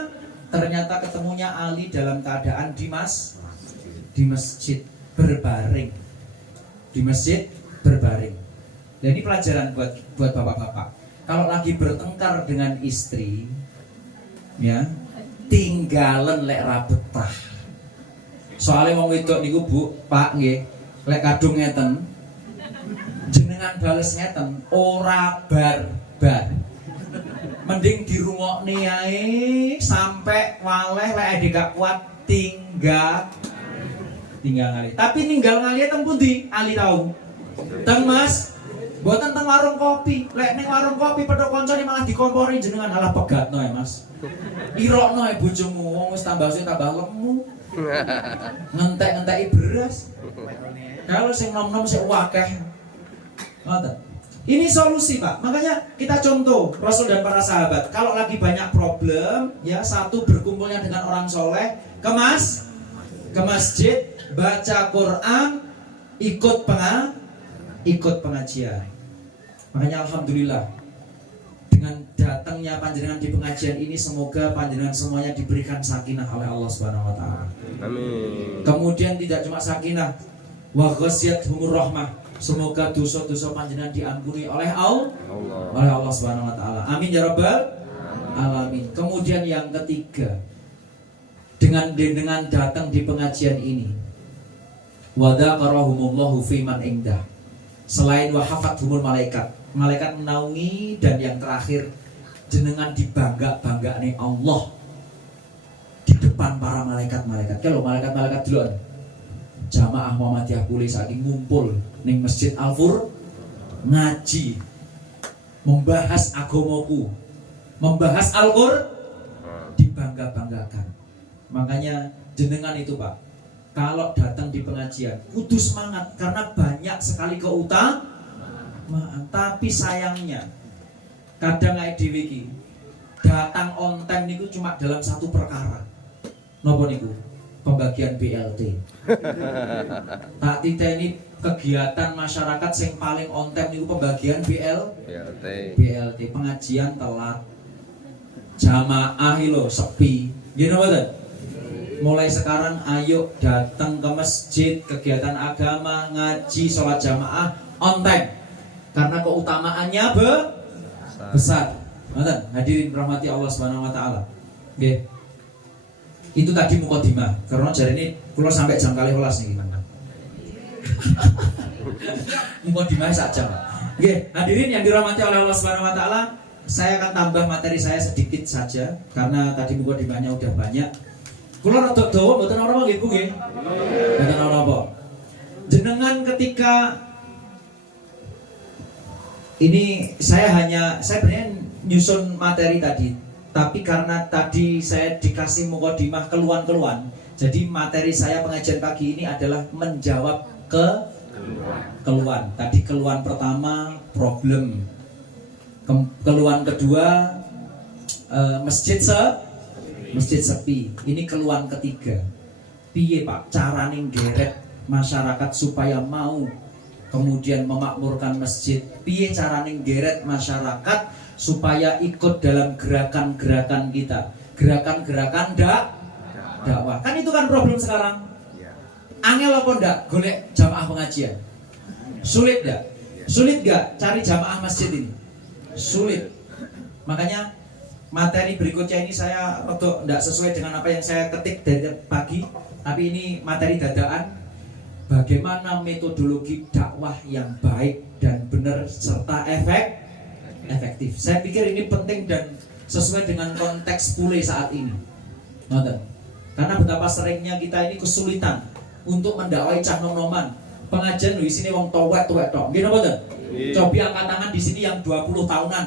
Ternyata ketemunya Ali dalam keadaan di masjid berbaring. Di masjid berbaring. Dan ini pelajaran buat bapak-bapak. Kalau lagi bertengkar dengan istri, ya, tinggalen lek ra betah. Soale wong wedok niku Bu, Pak nggih, lek kadung ngeten, jenengan bales ngeten ora bar-bar. Mending dirungokne ae sampai waleh lek ade gak kuat tinggal ngali. Tapi ninggal ngali teng pundi? Ali tahu. Teng Mas, mboten teng warung kopi. Lek ning warung kopi pedhok kancane malah dikompori jenengan alah pegatno ya Mas. Irokno ae bojomu wong wis tambah suwe tambah lemu. Ngentek-ngenteki beras. Kalau sing nom-nom sik akeh. Ngoten. Ini solusi Pak. Makanya kita contoh Rasul dan para sahabat. Kalau lagi banyak problem, ya satu berkumpulnya dengan orang soleh, ke masjid, baca Quran, ikut pengajian. Makanya alhamdulillah dengan datangnya panjenengan di pengajian ini, semoga panjenengan semuanya diberikan sakinah oleh Allah Subhanahu wa taala. Amin. Kemudian tidak cuma sakinah, wa ghasyiyatuhumur rahmah. Semoga dosa-dosa panjenengan diampuni oleh Allah Subhanahu wa taala. Amin ya rabbal alamin. Kemudian yang ketiga, dengan datang di pengajian ini, wa dzakarahumullahu fi man indah. Selain wa hafathumul malaikat menaungi, dan yang terakhir jenengan dibangga-banggane Allah di depan para malaikat-malaikat. Kalau malaikat-malaikat duluan, jamaah Muhammadiyah Pule saiki ngumpul ning Masjid Al-Fur ngaji, membahas agamaku, membahas Al-Qur'an, dibangga-banggakan. Makanya jenengan itu Pak, kalau datang di pengajian kudu semangat karena banyak sekali keutamaan. Tapi sayangnya kadang dhewe iki datang on time niku cuma dalam satu perkara. Napa niku? Pembagian BLT. Tak titeni kegiatan masyarakat yang paling on time niku pembagian BLT. Pengajian telat, jamaah lho sepi. Nggih mboten? Mulai sekarang ayo datang ke masjid, kegiatan agama, ngaji, sholat jamaah on time. Karena keutamaannya besar. Mboten? Hadirin rahmati Allah Subhanahu wa taala. Nggih. Itu tadi mukadimah. Karena jare ini kula sampai jam 12 niki, Mas. Mukadimah sak jam. Nggih, hadirin yang dirahmati oleh Allah Subhanahu wa taala, saya akan tambah materi saya sedikit saja karena tadi mukadimahnya udah banyak. Kula rada dawa mboten ora nggih, Bu nggih. Mboten ora apa. Jenengan ketika ini saya benar nyusun materi tadi, tapi karena tadi saya dikasih mukadimah keluhan, jadi materi saya pengajian pagi ini adalah menjawab keluhan. Tadi keluhan pertama problem, keluhan kedua masjid Masjid sepi. Ini keluhan ketiga. Piye Pak carane geret masyarakat supaya mau kemudian memakmurkan masjid? Piye carane geret masyarakat supaya ikut dalam gerakan-gerakan kita? Gerakan-gerakan dakwah. Kan itu kan problem sekarang. Angel apa ndak golek jamaah pengajian? Sulit ndak? Sulit gak cari jamaah masjid ini? Sulit. Makanya materi berikutnya ini saya tidak sesuai dengan apa yang saya ketik dari pagi, tapi ini materi dadaan. Bagaimana metodologi dakwah yang baik dan benar serta efektif. Saya pikir ini penting dan sesuai dengan konteks pule saat ini. Karena betapa seringnya kita ini kesulitan untuk mendakwai cah nom-noman. Pengajian di sini wong tuwek tok. Nggih napa mboten? Coba angkat tangan di sini yang 20 tahunan.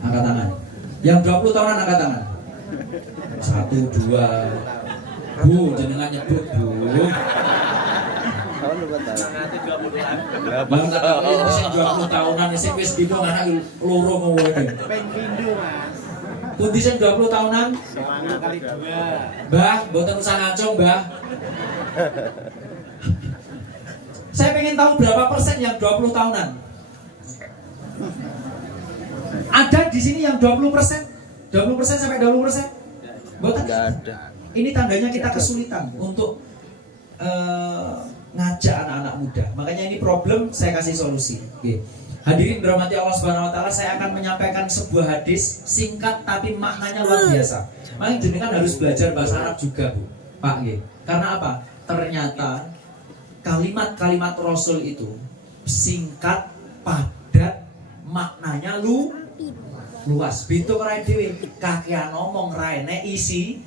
Angkat tangan. Yang 20 tahunan angkat tangan. 1 2. Bu, jenengan nyebut, Bu. Tahun berapa tahun? Bang, sing 20 tahunan sing wis pindho anak loro ngono iki. Ben pindho, Mas. Pundi sing 20 tahunan? 9 kali 2. Mbah, mboten usah ngacung, Mbah. Saya pengen tahu berapa persen yang 20 tahunan. Ada di sini yang 20%? 20% sampai 20%? Mboten? Enggak ada. Ini tandanya kita kesulitan untuk ngajak anak-anak muda. Makanya ini problem, saya kasih solusi. Oke. Hadirin dirahmati Allah Subhanahu wa taala, saya akan menyampaikan sebuah hadis singkat tapi maknanya luar biasa. Makanya jenengan harus belajar bahasa Arab juga, Bu. Pak nggih. Karena apa? Ternyata kalimat-kalimat Rasul itu singkat, padat, maknanya luas. Bintu rai dhewe kakean ngomong raine isine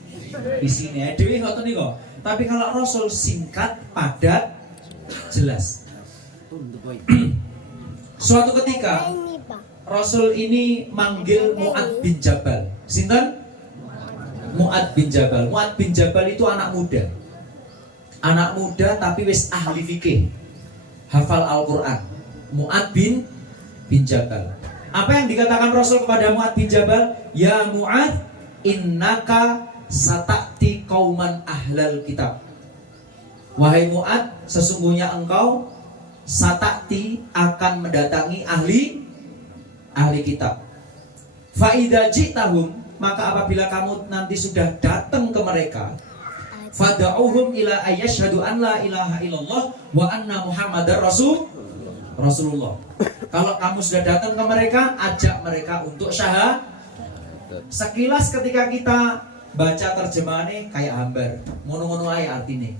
dhewe ngoten niku. Tapi kalau Rasul singkat, padat, jelas. Suatu ketika Rasul ini manggil Mu'ad bin Jabal. Sinten? Mu'ad bin Jabal. Mu'ad bin Jabal itu anak muda. Anak muda tapi wis ahli fikih, hafal Al-Quran. Mu'ad bin Jabal. Apa yang dikatakan Rasul kepada Mu'ad bin Jabal? Ya Mu'ad, innaka sata'ti qauman ahlal kitab. Wahai Mu'ad, sesungguhnya engkau sata'ti akan mendatangi ahli kitab. Fa idza ji'tahum, maka apabila kamu nanti sudah datang ke mereka, fada'uhum ila ayyashhadu an la ilaha illallah wa anna muhammadar rasulullah. Kalau kamu sudah datang ke mereka, ajak mereka untuk syahadat. Sekilas ketika kita baca terjemahannya kayak hambar, ngono-ngono ae artine.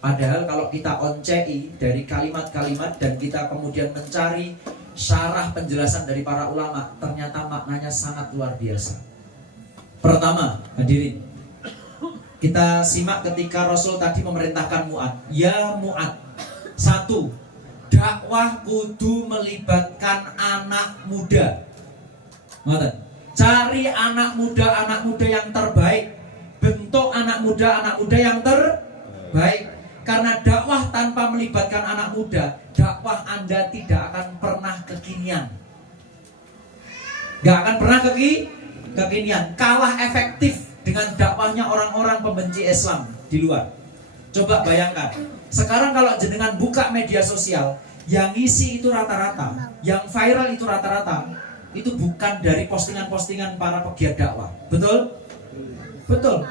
Padahal kalau kita oncei dari kalimat-kalimat dan kita kemudian mencari syarah penjelasan dari para ulama, ternyata maknanya sangat luar biasa. Pertama, hadirin, kita simak ketika Rasul tadi memerintahkan Mu'ad. Ya Mu'ad, 1, dakwah kudu melibatkan anak muda. Cari anak muda yang terbaik. Bentuk anak muda yang terbaik. Karena dakwah tanpa melibatkan anak muda, dakwah Anda tidak akan pernah kekinian. Gak akan pernah kekinian. Kalah efektif dengan dakwahnya orang-orang pembenci Islam di luar. Coba bayangkan, sekarang kalau jenengan buka media sosial, yang isi itu rata-rata, yang viral itu rata-rata, itu bukan dari postingan-postingan para pegiat dakwah. Betul? Betul.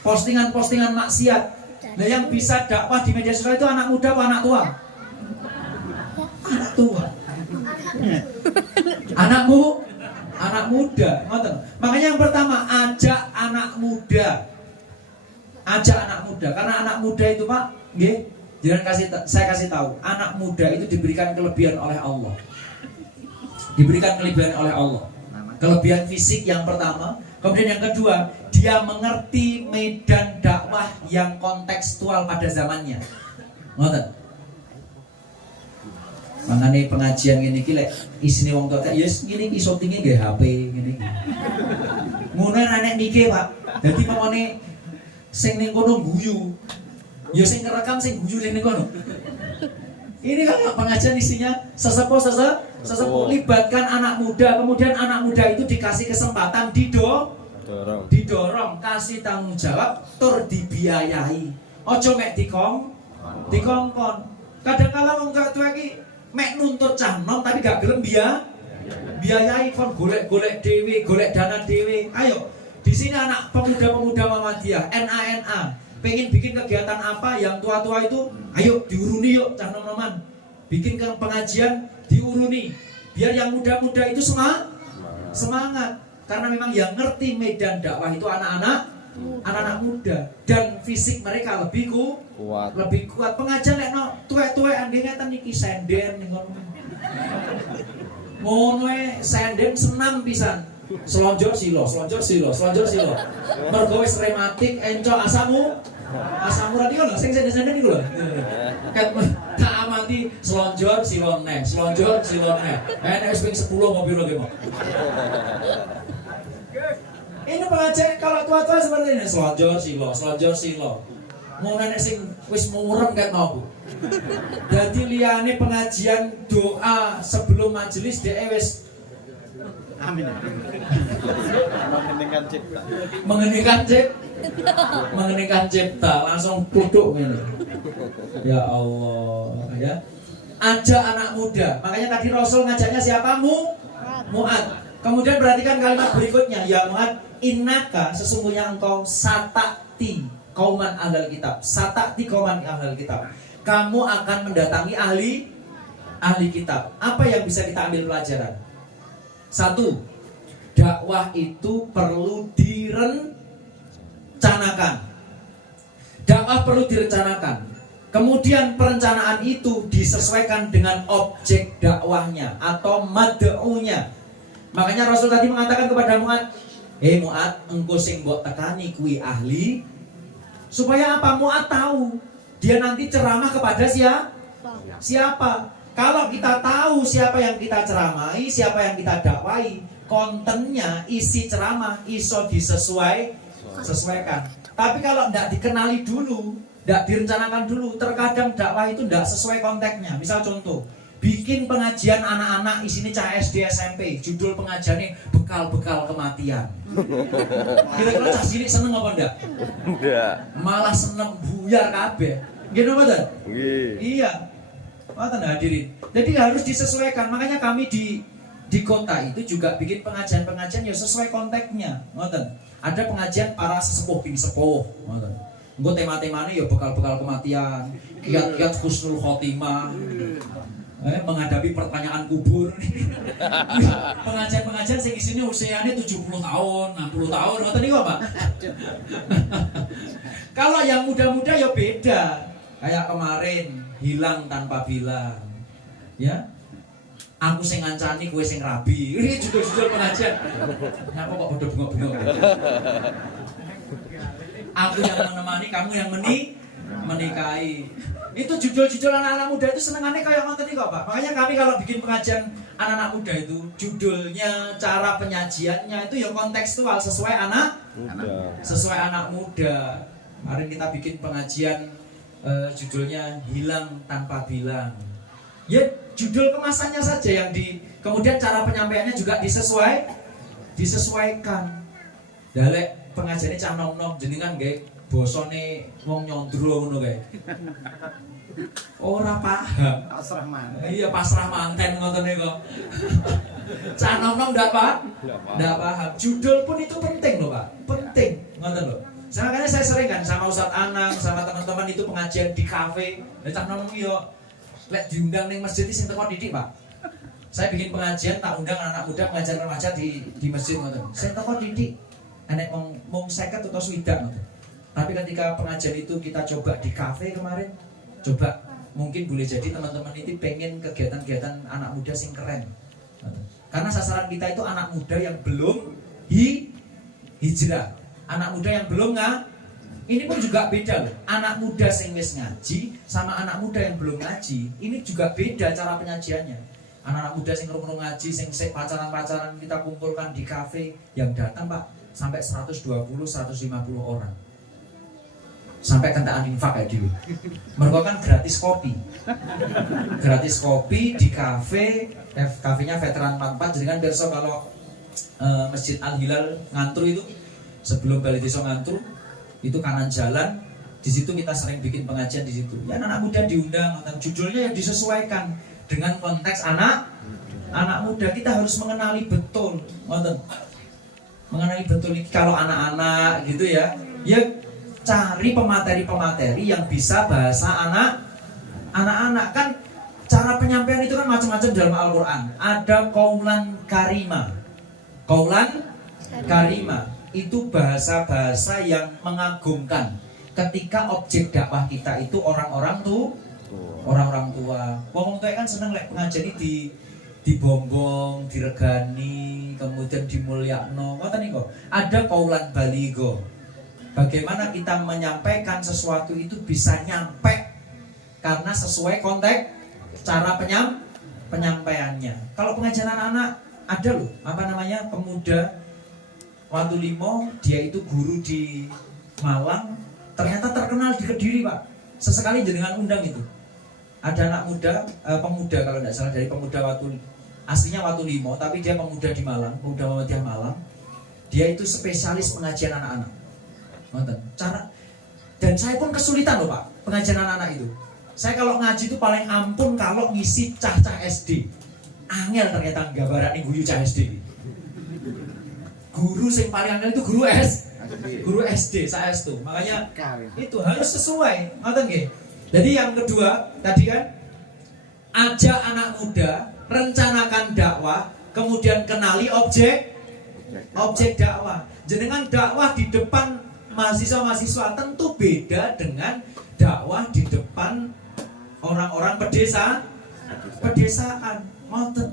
Postingan-postingan maksiat. Nah, yang bisa dakwah di media sosial itu anak muda atau anak tua? Anak tua. Anak muda. Makanya yang pertama, ajak anak muda. Ajak anak muda. Karena anak muda itu, Pak, nggih, saya kasih tahu, anak muda itu diberikan kelebihan oleh Allah. Diberikan kelebihan oleh Allah. Kelebihan fisik yang pertama. Kemudian yang kedua, dia mengerti medan dakwah yang kontekstual pada zamannya. Ngoten. Mangane pengajian ngene iki lek isine wong tua ya ngene iki syutinge nggih HP ngene iki. Ngono anek nike, Pak. Dadi pamane sing ning kono guyu. Ya sing ngerekam sing guyu ning kono. Ini kan pengajian isinya sesepuh libatkan anak muda, kemudian anak muda itu dikasih kesempatan didorong, kasih tanggung jawab, tur dibiayai. Ojo mek dikongkon. Kadang kala wong tua iki mek nuntut cah nom tapi gak gelem biayai kon golek dhewe, golek dana dhewe. Ayo, di sini anak pemuda-pemuda Muhammadiyah, NA, pengen bikin kegiatan apa yang tua-tua itu, ayo diuruni yuk cah nom-noman. Bikin pengajian diuruni. Biar yang muda-muda itu semangat. Karena memang yang ngerti medan dakwah itu anak-anak muda dan fisik mereka lebih kuat. Pengajian lek no tuwek-tuwekan nggih ngeten niki senden ning ngono. Ngono senden senam pisan. Selonjor silo. Mergo wis rematik encok asam radio lho sing senden niku lho. Tak amati selonjor silo neh. Nek wis ping 10 mobil lho ki. Ini pengajian kalau tua-tua seperti ini selonjor silo. Mau nenek sing wis murem ket mau. Dadi liyane pengajian doa sebelum majelis dhek wis amin. Mengeningkan cipta langsung duduk ngene. Ya Allah, ya. Ajak anak muda. Makanya tadi Rasul ngajaknya siapa? Mu'ad. Kemudian perhatikan kalimat berikutnya, ya Mu'ad, innaka sesungguhnya engkau satati kauman ahlul kitab. Satati kauman ahlul kitab. Kamu akan mendatangi ahli kitab. Apa yang bisa kita ambil pelajaran? Satu, dakwah itu perlu direncanakan. Kemudian perencanaan itu disesuaikan dengan objek dakwahnya atau mad'unya. Makanya Rasul tadi mengatakan kepada Mu'ad, Mu'ad, engko sing mbok tekani kuwi ahli. Supaya apa? Mu'ad tahu dia nanti ceramah kepada siapa. Kalau kita tahu siapa yang kita ceramai, siapa yang kita dakwai, kontennya, isi ceramah iso disesuaikan. Tapi kalau tidak dikenali dulu, tidak direncanakan dulu, terkadang dakwah itu tidak sesuai konteksnya. Misal contoh, bikin pengajian anak-anak isinya cah SD SMP, judul pengajiannya bekal kematian. Kira-kira cah cilik seneng apa enggak? Enggak. Malah seneng buyar kabeh. Gitu betul? Iya. Matan hadirin. Jadi harus disesuaikan. Makanya kami di kota itu juga bikin pengajian ya sesuai konteksnya. Ngoten. Ada pengajian para sesepuh, ngoten. Engko tema-temane ya bekal kematian, kiat-kiat husnul khotimah. Menghadapi pertanyaan kubur. Pengajian sing isine usianya 70 tahun, 60 tahun, ngoten niku, Pak. Kalau yang muda-muda ya beda. Kayak kemarin hilang tanpa bilang. Ya. Aku sing ngancani kowe sing rabi. Ini judul-judul pengajian. Kenapa kok bodoh bengok-bengok? Aku yang menemani, kamu yang menikahi. Itu judul-judul anak-anak muda itu senengannya kayak ngoten iki kok, Pak. Makanya kami kalau bikin pengajian anak-anak muda itu judulnya, cara penyajiannya itu ya kontekstual sesuai anak muda. Kemarin kita bikin pengajian judulnya hilang tanpa bilang. Ya judul kemasannya saja yang kemudian cara penyampaiannya juga disesuaikan. Dalek pengajiannya cah nom-nom jenengan nggih bosone wong nyondro ngono kae. Ora paham. Pasrah manten. Iya pasrah manten ngoten niku. Cah nom-nom ndak paham. Judul pun itu penting loh, Pak. Penting, ngoten lho. Makanya saya sering kan sama Ustadz Anang, sama teman-teman itu pengajian di kafe. Cah nom-nom yo lek diundang ning masjid sing teko didik, Pak. Saya bikin pengajian tak undang anak muda pengajian remaja di masjid ngoten. Sing teko didik enek mung 50 atau 60 ngoten. Tapi ketika pengajian itu kita coba di kafe kemarin, coba mungkin boleh jadi teman-teman itu pengen kegiatan-kegiatan anak muda sing keren. Karena sasaran kita itu anak muda yang belum hijrah, anak muda yang belum ini pun juga beda loh. Anak muda sing wis ngaji sama anak muda yang belum ngaji, ini juga beda cara penyajiannya. Anak-anak muda sing rung ngaji, sing pacaran-pacaran kita kumpulkan di kafe, yang datang Pak sampai 120-150 orang. Sampai kentaan infak kayak dulu. Mereka kan gratis kopi. Gratis kopi di kafe, kafenya Veteran 44. Jadi kan besok kalau Masjid Al Hilal ngantru itu sebelum balik desa Ngantru itu kanan jalan, di situ kita sering bikin pengajian di situ. Ya anak muda diundang, judulnya yang disesuaikan dengan konteks anak muda. Kita harus mengenali betul, mengenali betul ini kalau anak-anak gitu ya. Ya cari pemateri-pemateri yang bisa bahasa anak-anak kan. Cara penyampaian itu kan macam-macam dalam Al-Quran. Ada qaulan karima. Qaulan karima itu bahasa-bahasa yang mengagumkan. Ketika objek dakwah kita itu orang-orang tua. Wong tua kan seneng lek pengajian iki dibombong, diregani, kemudian dimulyakno. Ngoten niku. Ada qaulan baligho. Bagaimana kita menyampaikan sesuatu itu bisa nyampe karena sesuai konteks cara penyampaiannya. Kalau pengajian anak-anak ada loh, pemuda Watu Limo, dia itu guru di Malang, ternyata terkenal di Kediri, Pak. Sesekali jenengan undang itu. Ada anak muda, pemuda kalau tidak salah dari pemuda aslinya Watu Limo, tapi dia pemuda di Malang, pemuda Muhammadiyah Malang. Dia itu spesialis pengajian anak-anak. Dan saya pun kesulitan loh, Pak, pengajian anak-anak itu. Saya kalau ngaji itu paling ampun kalau ngisi cah-cah SD. Angel ternyata gambaran guyu cah SD. Guru yang paling angel itu guru SD saya itu. Makanya itu harus sesuai. Jadi yang kedua tadi kan ajak anak muda, rencanakan dakwah, kemudian kenali objek dakwah. Jenengan dakwah di depan mahasiswa-mahasiswa tentu beda dengan dakwah di depan orang-orang pedesaan. Ngoten.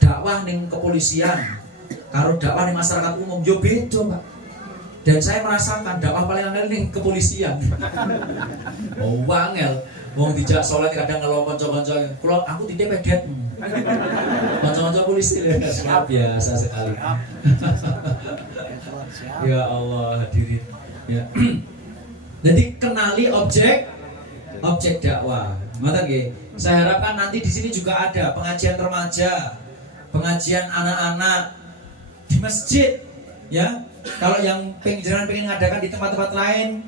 Dakwah ning kepolisian karo dakwah ning masyarakat umum yo beda, Pak. Dan saya merasakan dakwah paling angel ning kepolisian. Oh, angel. Wong dijak salat kadang ngelo kanca-kanca, "Kula aku titip pedet." Kanca-kanca polisi luar biasa sekali. Ya Allah, hadirin. Ya. Jadi kenali objek dakwah. Mata nggih. Saya harapkan nanti di sini juga ada pengajian remaja, pengajian anak-anak di masjid, ya. Kalau yang pengen ngadakan di tempat-tempat lain,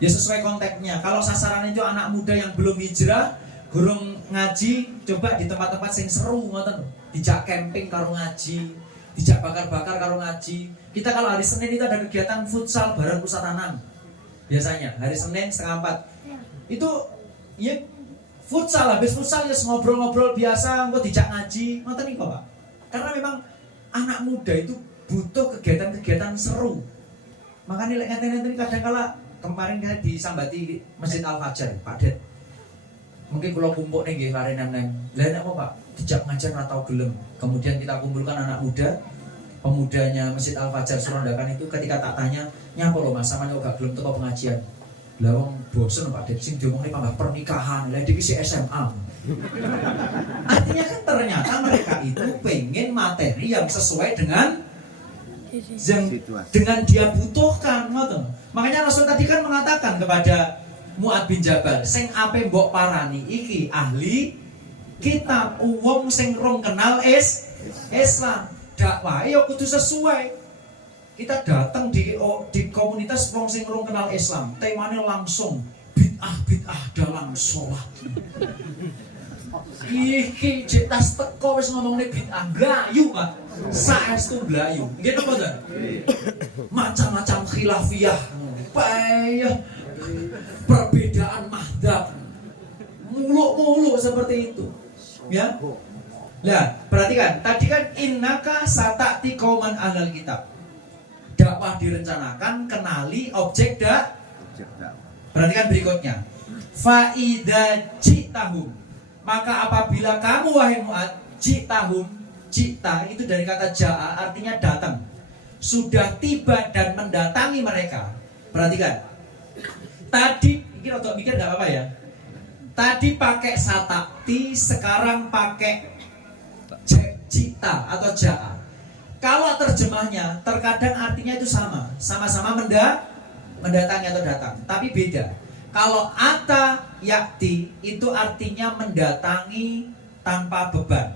ya sesuai konteksnya. Kalau sasaran itu anak muda yang belum hijrah, gurung ngaji, coba di tempat-tempat sing seru, ngoten. Dijak camping karo ngaji, dijak bakar-bakar karo ngaji. Kita kalau hari Senin itu ada kegiatan futsal bareng pusat tanam. Biasanya hari Senin 3:30 itu ya futsal, habis futsal ya ngobrol-ngobrol biasa, engko dijak ngaji, ngoten niku, Pak. Karena memang anak muda itu butuh kegiatan-kegiatan seru. Makanya lek ngeten-ngeten kadang kala kemarin kan disambati Masjid Al Fajar, Pak Det. Mungkin kalau kumpul nih nggih kare nem-nem. Lah nek apa, Pak? Dijak ngajar ora tau gelem. Kemudian kita kumpulkan anak muda, pemudanya Masjid Al Fajar Surondakan itu ketika tak tanya, "Nyapa lho Mas, sampeyan kok gak gelem teko pengajian?" Lah wong bosen Pak Det sing diomongne pambah pernikahan, lah iki si SMA. Artinya kan ternyata mereka itu pengen materi yang sesuai dengan dia butuhkan, ngoten. Makanya Rasul tadi kan mengatakan kepada Mu'ad bin Jabal, "Sing ape mbok parani iki ahli kitab, wong sing rong kenal Islam." Dakwah ya kudu sesuai. Kita datang di komunitas wong sing rong kenal Islam, temanya langsung bid'ah dalam sholat. Iki cetas teko wis ngomongne bid'ah, blayu Pak. Saestu blayu. Nggih napa to? Macam-macam khilafiyah. Payah. Perbedaan mazhab. Muluk-muluk seperti itu. Ya. Nah, perhatikan, tadi kan innaka sata'ti qauman ahlal kitab. Dakwah direncanakan, kenali objek dakwah. Perhatikan berikutnya. Fa idza ji'tahum, maka apabila kamu wahai Mu'ad, ji'tahum, ji'ta itu dari kata ja'a artinya datang. Sudah tiba dan mendatangi mereka. Perhatikan. Tadi mikir enggak apa-apa ya. Tadi pakai sata'ti, sekarang pakai cita atau ja'a. Kalau terjemahnya terkadang artinya itu sama-sama mendatangi atau datang, tapi beda. Kalau ata yakti itu artinya mendatangi tanpa beban,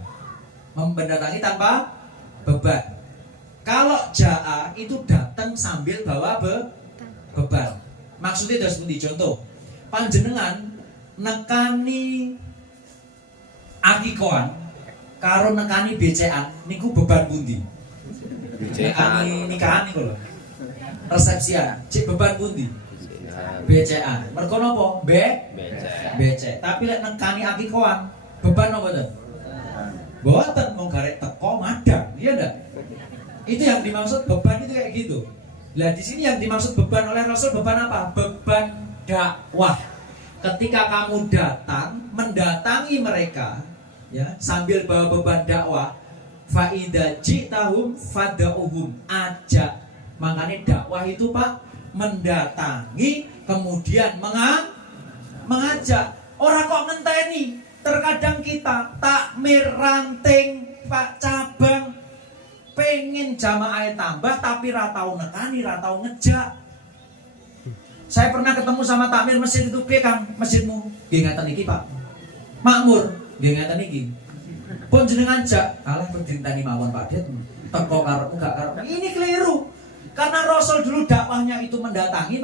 mendatangi tanpa beban. Kalau jaa itu datang sambil bawa beban. Maksudnya dari seperti contoh, panjenengan nekani akikoan karo nekani becean niku beban pundi? Nekani nikahan niku lho. Resepsian, cek beban pundi? Becean. Mergo napa? Becek. Tapi lek nekani akikoan beban napa to? Boten mung garek teko madang, iya ndak? Itu yang dimaksud beban itu kayak gitu. Lah di sini yang dimaksud beban oleh Rasul beban apa? Beban dakwah. Ketika kamu datang mendatangi mereka, ya sambil bawa beban dakwah, fa idza ji'tahum fad'uhum, ajak. Makanya dakwah itu Pak mendatangi kemudian mengajak. Orang kok ngenteni. Terkadang kita takmir ranting Pak cabang pengen jamaah tambah tapi ratau nekani, ratau ngejak. Saya pernah ketemu sama takmir masjid itu, piye Kang masjidmu? Nggih ngaten iki Pak. Makmur, nggih ngaten iki. Pun jenengan jak, alah pendintani mawon Pak Det. Teko karepmu gak karep. Ini keliru. Karena Rasul dulu dakwahnya itu mendatangi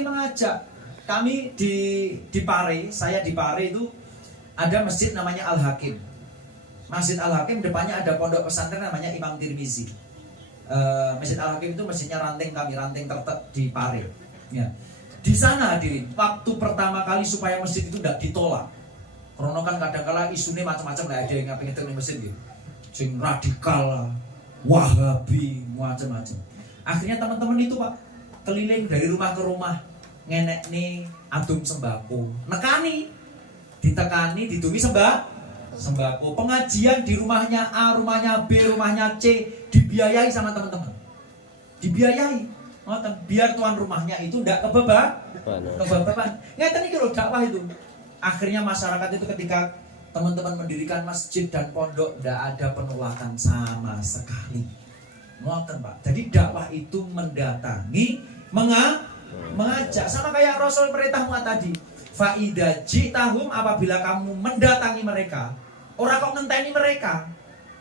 mengajak. Kami di Pare, saya di Pare itu ada masjid namanya Al-Hakim. Masjid Al-Hakim depannya ada pondok pesantren namanya Imam Tirmizi. Masjid Al-Hakim itu masjidnya ranting tertek di Pare. Ya. Di sana hadirin, waktu pertama kali supaya masjid itu tidak ditolak. Karena kan kadang-kala isunya macam-macam lah, ada yang ngapin di masjid gitu. Sing radikal, Wahabi, macam-macam. Akhirnya teman-teman itu Pak keliling dari rumah ke rumah. Ngenek nih adum sembako, nekani, ditekani, ditumi sembako, pengajian di rumahnya A, rumahnya B, rumahnya C, dibiayai sama teman-teman, dibiayai, biar tuan rumahnya itu tidak kebeban. Ngeten iki lho dakwah itu. Akhirnya masyarakat itu ketika teman-teman mendirikan masjid dan pondok tidak ada penolakan sama sekali. Ngoten Pak. Jadi dakwah itu mendatangi, mengajak, sama kayak Rasul perintah Muhammad tadi. Fa idza ji'tahum, apabila kamu mendatangi mereka, ora kok ngenteni mereka,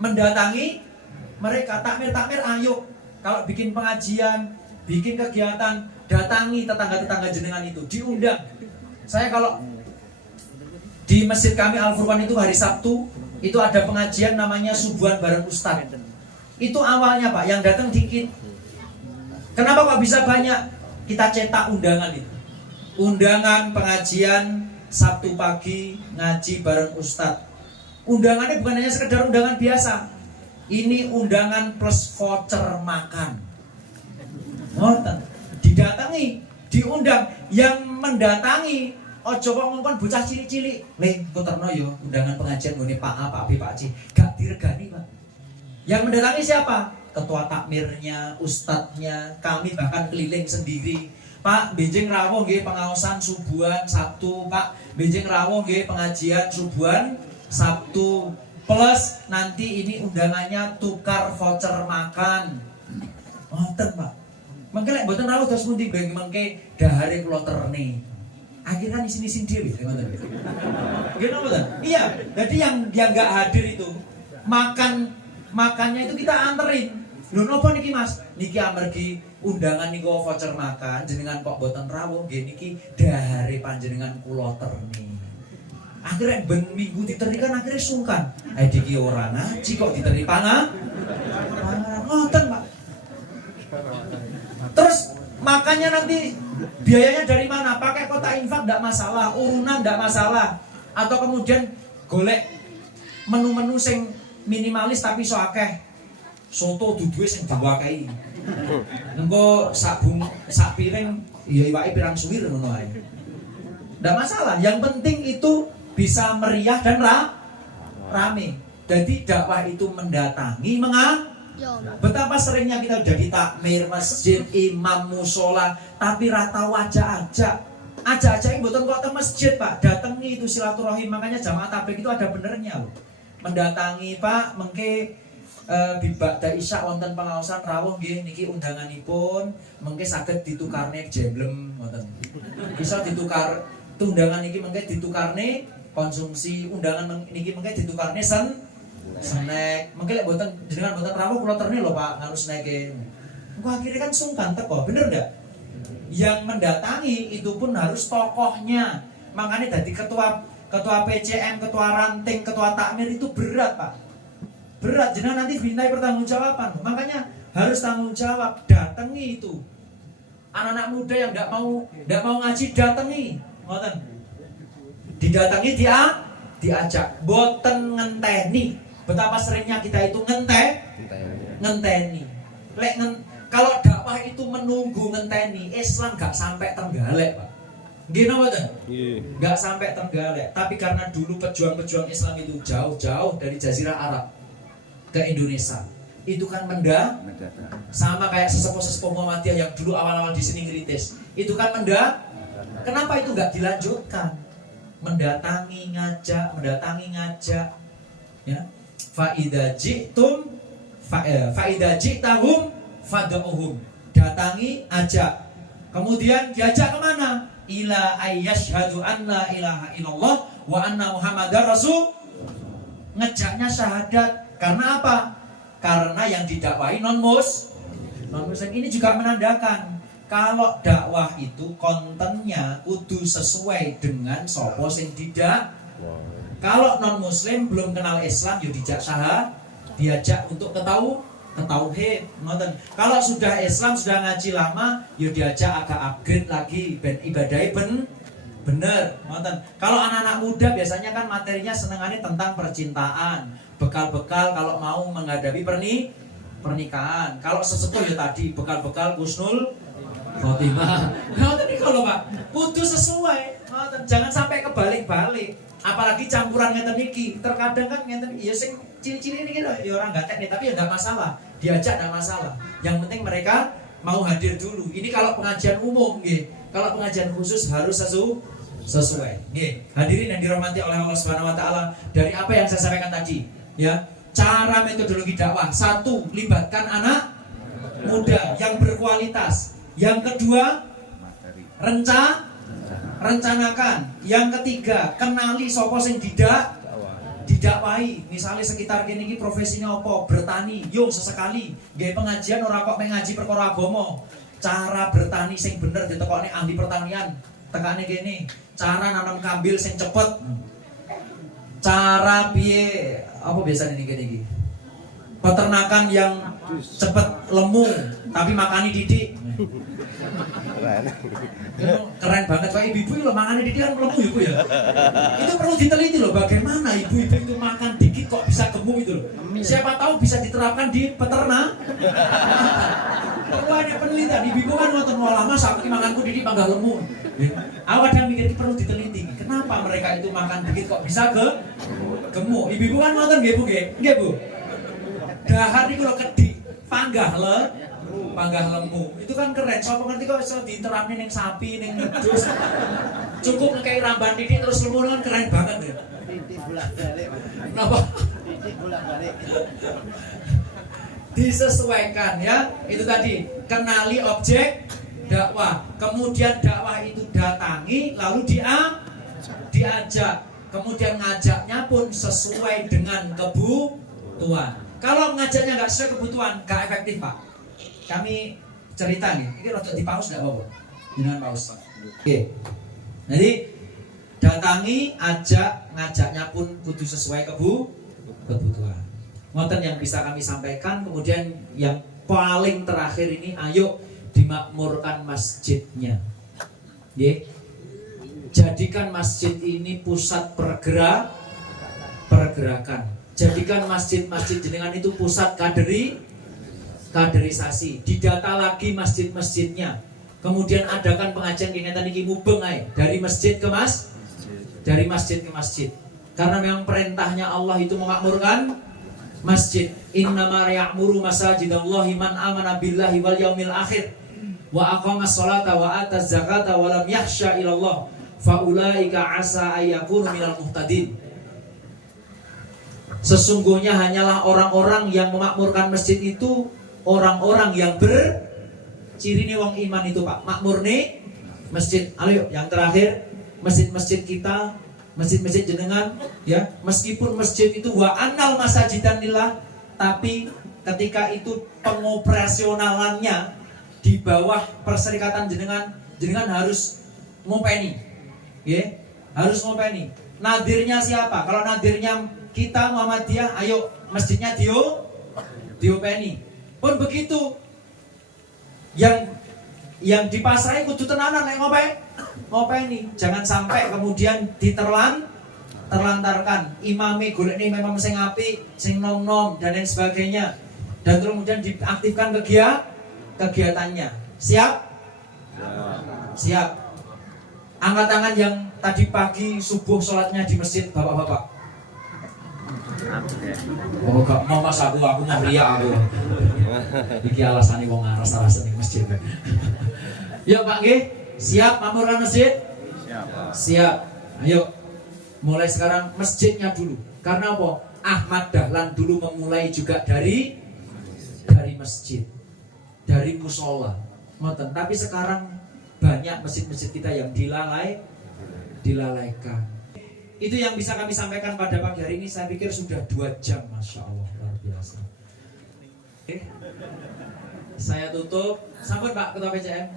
mendatangi mereka. Takmir ayo, kalau bikin pengajian, bikin kegiatan, datangi tetangga-tetangga jenengan itu, diundang. Saya kalau di masjid kami Al Furqan itu hari Sabtu itu ada pengajian namanya subuhan bareng Ustaz. Itu awalnya Pak yang datang dikit. Kenapa kok bisa banyak? Kita cetak undangan itu. Undangan pengajian Sabtu pagi ngaji bareng Ustadz. Undangannya bukan hanya sekedar undangan biasa. Ini undangan plus voucher makan. Ngoten. Didatangi, diundang. Yang mendatangi ojo kok ngongkon bocah cilik-cilik. Leng, kok terno yo undangan pengajian ngene Pak A, Pak B, Pak C. Gak diregani, Pak. Yang mendatangi siapa? Ketua takmirnya, ustadznya, kami bahkan keliling sendiri. Pak, benjing rawuh nggih pengaosan subuhan Sabtu, Pak. Benjing rawuh nggih pengajian subuhan Sabtu. Plus nanti ini undangannya tukar voucher makan. Ngoten, Pak. Mengke lek mboten rawuh terus pundi beng mengke dahare kula terne. Akhirnya isin-isin dhewe ngoten. Nggih napa ta? Iya, jadi yang enggak hadir itu makannya itu kita anterin. Lho napa niki Mas? Niki amargi undangan niku voucher makan jenengan kok boten rawuh nggih niki dahare panjenengan kula terni. Akhirnya ben minggu diteri kan akhirnya sungkan. Diki ora ngaji kok diteri pangan. Ngoten, Pak. Terus makannya nanti biayanya dari mana? Pakai kota infak enggak masalah, urunan enggak masalah. Atau kemudian golek menu-menu sing minimalis tapi so akeh. Soto duduhe sing diwakai. Engko sak piring ya iwake pirang suwir ngono ae. Ndak masalah, yang penting itu bisa meriah dan rame. Jadi dakwah itu mendatangi betapa seringnya kita udah di takmir masjid, imam musola, tapi rata wajah ajak mboten kok teng masjid, Pak. Datangi itu silaturahim, makanya jamaah tabligh itu ada benernya loh. Mendatangi, Pak, mengke bibak da isya wonten pengaosan rawuh nggih niki undanganipun mengke saged ditukarne jemblem ngoten. Bisa ditukar undangan niki mengke ditukarne konsumsi, undangan niki mengke ditukarne snack. Mengki lek mboten jenengan mboten rawuh kula terni lho Pak, nganu snack-e. Engko akhirnya kan sungkan teko, bener ndak? Yang mendatangi itu pun harus tokohnya. Makanya dari ketua PCM, ketua ranting, ketua takmir itu berat Pak. Berat, jenengan nanti dimintai pertanggungjawaban. Makanya harus tanggung jawab, datangi itu. Anak-anak muda yang enggak mau ngaji datangi. Ngoten. Didatangi diajak, boten ngenteni. Betapa seringnya kita itu ngenteni. Kalau dakwah itu menunggu ngenteni, Islam gak sampai Trenggalek, Pak. Nggih napa mboten? Gak sampai Trenggalek, tapi karena dulu pejuang-pejuang Islam itu jauh-jauh dari Jazirah Arab ke Indonesia. Itu kan sama kayak sesepuh-sesepuh Muhammadiyah yang dulu awal-awal di sini ngerintis. Itu kan kenapa itu gak dilanjutkan? Mendatangi ngajak, ya. Faida ji'tahum fad'uhum. Datangi, ajak. Kemudian diajak kemana? Ila ayyashhadu an la ilaha illallah wa anna muhammadar rasul. Ngejaknya syahadat. Karena apa? Karena yang didakwahi non-muslim. Ini juga menandakan kalau dakwah itu kontennya kudu sesuai dengan sapa sing didak. Kalau non-muslim belum kenal Islam yo diajak untuk ketauhid, ngoten. Kalau sudah Islam, sudah ngaji lama, yo diajak agak upgrade lagi ben ibadahnya bener, ngoten. Kalau anak-anak muda biasanya kan materinya senengannya tentang percintaan, bekal-bekal kalau mau menghadapi pernikahan. Kalau sesepuh ya tadi bekal-bekal husnul khotimah. Ngoten iki kalau Pak, kudu sesuai, ngoten. Jangan sampai kebalik-balik. Apalagi campuran ngeten iki. Terkadang kan ngeten ya sing ciri-ciri ini ya orang gatek nih, tapi ya enggak masalah. Diajak enggak masalah. Yang penting mereka mau hadir dulu. Ini kalau pengajian umum nggih. Kalau pengajian khusus harus sesuai. Nggih. Hadirin yang dirahmati oleh Allah Subhanahu wa taala, dari apa yang saya sampaikan tadi, ya. Cara metodologi dakwah. 1, libatkan anak muda yang berkualitas. Yang kedua, rencanakan. Yang ketiga, kenali sapa sing didakwahi. Misalnya sekitar kene iki profesinya apa? Bertani. Yo sesekali nggih pengajian ora kok mengaji perkara agama. Cara bertani sing bener ditekokne ahli pertanian. Tekane kene. Cara nanam kambil sing cepet. Cara piye apa biasanya nih kene iki? Peternakan yang cepet lemu tapi makani didik. Keren banget Pak, ibu-ibu loh makannya didik kan lemu ibu ya. Itu perlu diteliti loh, bagaimana ibu-ibu itu makan dikit kok bisa gemuk itu loh. Siapa tahu bisa diterapkan di peternak. Perlu ada penelitian. Ibu-ibu kan ngoten lama sampai makanku didik panggah lemu. Aku kadang mikir perlu diteliti. Kenapa mereka itu makan dikit kok bisa gemuk? Ibu-ibu kan ngoten nggih Bu nggih. Nggih Bu. Dahar niku lho kedik, panggah lemu. Itu kan keren. Sopo ngerti kok iso diterapne ning sapi, ning wedhus. Cukup ngekei ramban titik terus lemu kan keren banget ya. Titik bolak-balik. Kenapa? Titik bolak-balik. Disesuaikan ya. Itu tadi, kenali objek dakwah. Kemudian dakwah itu datangi lalu diajak. Kemudian ngajaknya pun sesuai dengan kebutuhan. Kalau ngajaknya nggak sesuai kebutuhan, nggak efektif Pak. Kami cerita nih, ini rotok di paus nggak apa-apa, dengan paus. Oke, jadi datangi, ajak, ngajaknya pun kudu sesuai kebutuhan. Ngoten yang bisa kami sampaikan. Kemudian yang paling terakhir ini, ayo dimakmurkan masjidnya. Oke, jadikan masjid ini pusat pergerakan. Jadikan masjid-masjid jenengan itu pusat kaderisasi. Didata lagi masjid-masjidnya. Kemudian adakan pengajian kegiatan iki mubeng ae dari masjid ke masjid. Karena memang perintahnya Allah itu memakmurkan masjid. Innama ya'muru masajidallahi man amana billahi wal yaumil akhir wa aqamas sholata wa ataz zakata wa lam yakhsha ilallah fa ulaika asa ayyakunu minal muhtadin. Sesungguhnya hanyalah orang-orang yang memakmurkan masjid itu orang-orang yang ciri nih wong iman itu Pak, makmur nih masjid. Ayo yang terakhir, masjid-masjid kita masjid-masjid jenengan ya, meskipun masjid itu wa annal masajidan lillah, tapi ketika itu pengoperasionalannya di bawah perserikatan jenengan harus ngopeni, ya, harus ngopeni. Nadirnya siapa? Kalau nadirnya kita Muhammadiyah, ayo masjidnya diopeni. Pun begitu, yang dipasrai kudu tenanan nek ngopeni. Jangan sampai kemudian terlantarkan. Imame golekne memang sing apik, sing nom-nom dan lain sebagainya. Dan kemudian diaktifkan kegiatannya. Siap? Siap. Angkat tangan yang tadi pagi subuh sholatnya di masjid, bapak-bapak. Oh, gak mau mas, aku mau ria aku. Iki alasane wong aras-arasan di masjid. Ya Pak nggih, siap mamuran masjid? Siap. Ayo mulai sekarang masjidnya dulu. Karena apa? Ahmad Dahlan dulu memulai juga dari masjid, dari musola. Ngoten. Tapi sekarang banyak masjid-masjid kita yang dilalaikan. Itu yang bisa kami sampaikan pada pagi hari ini. Saya pikir sudah 2 jam, masya Allah, luar biasa. Oke. Saya tutup. Sampun Pak Ketua PCM.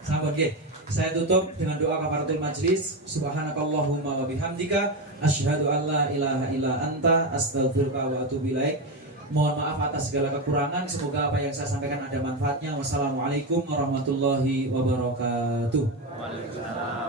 Sampun nggih. Saya tutup dengan doa kafaratul majlis. Subhanakallahumma wa bihamdika asyhadu an la ilaha illa anta astaghfiruka wa atubu ilaik. Mohon maaf atas segala kekurangan. Semoga apa yang saya sampaikan ada manfaatnya. Wassalamualaikum warahmatullahi wabarakatuh. Waalaikumsalam.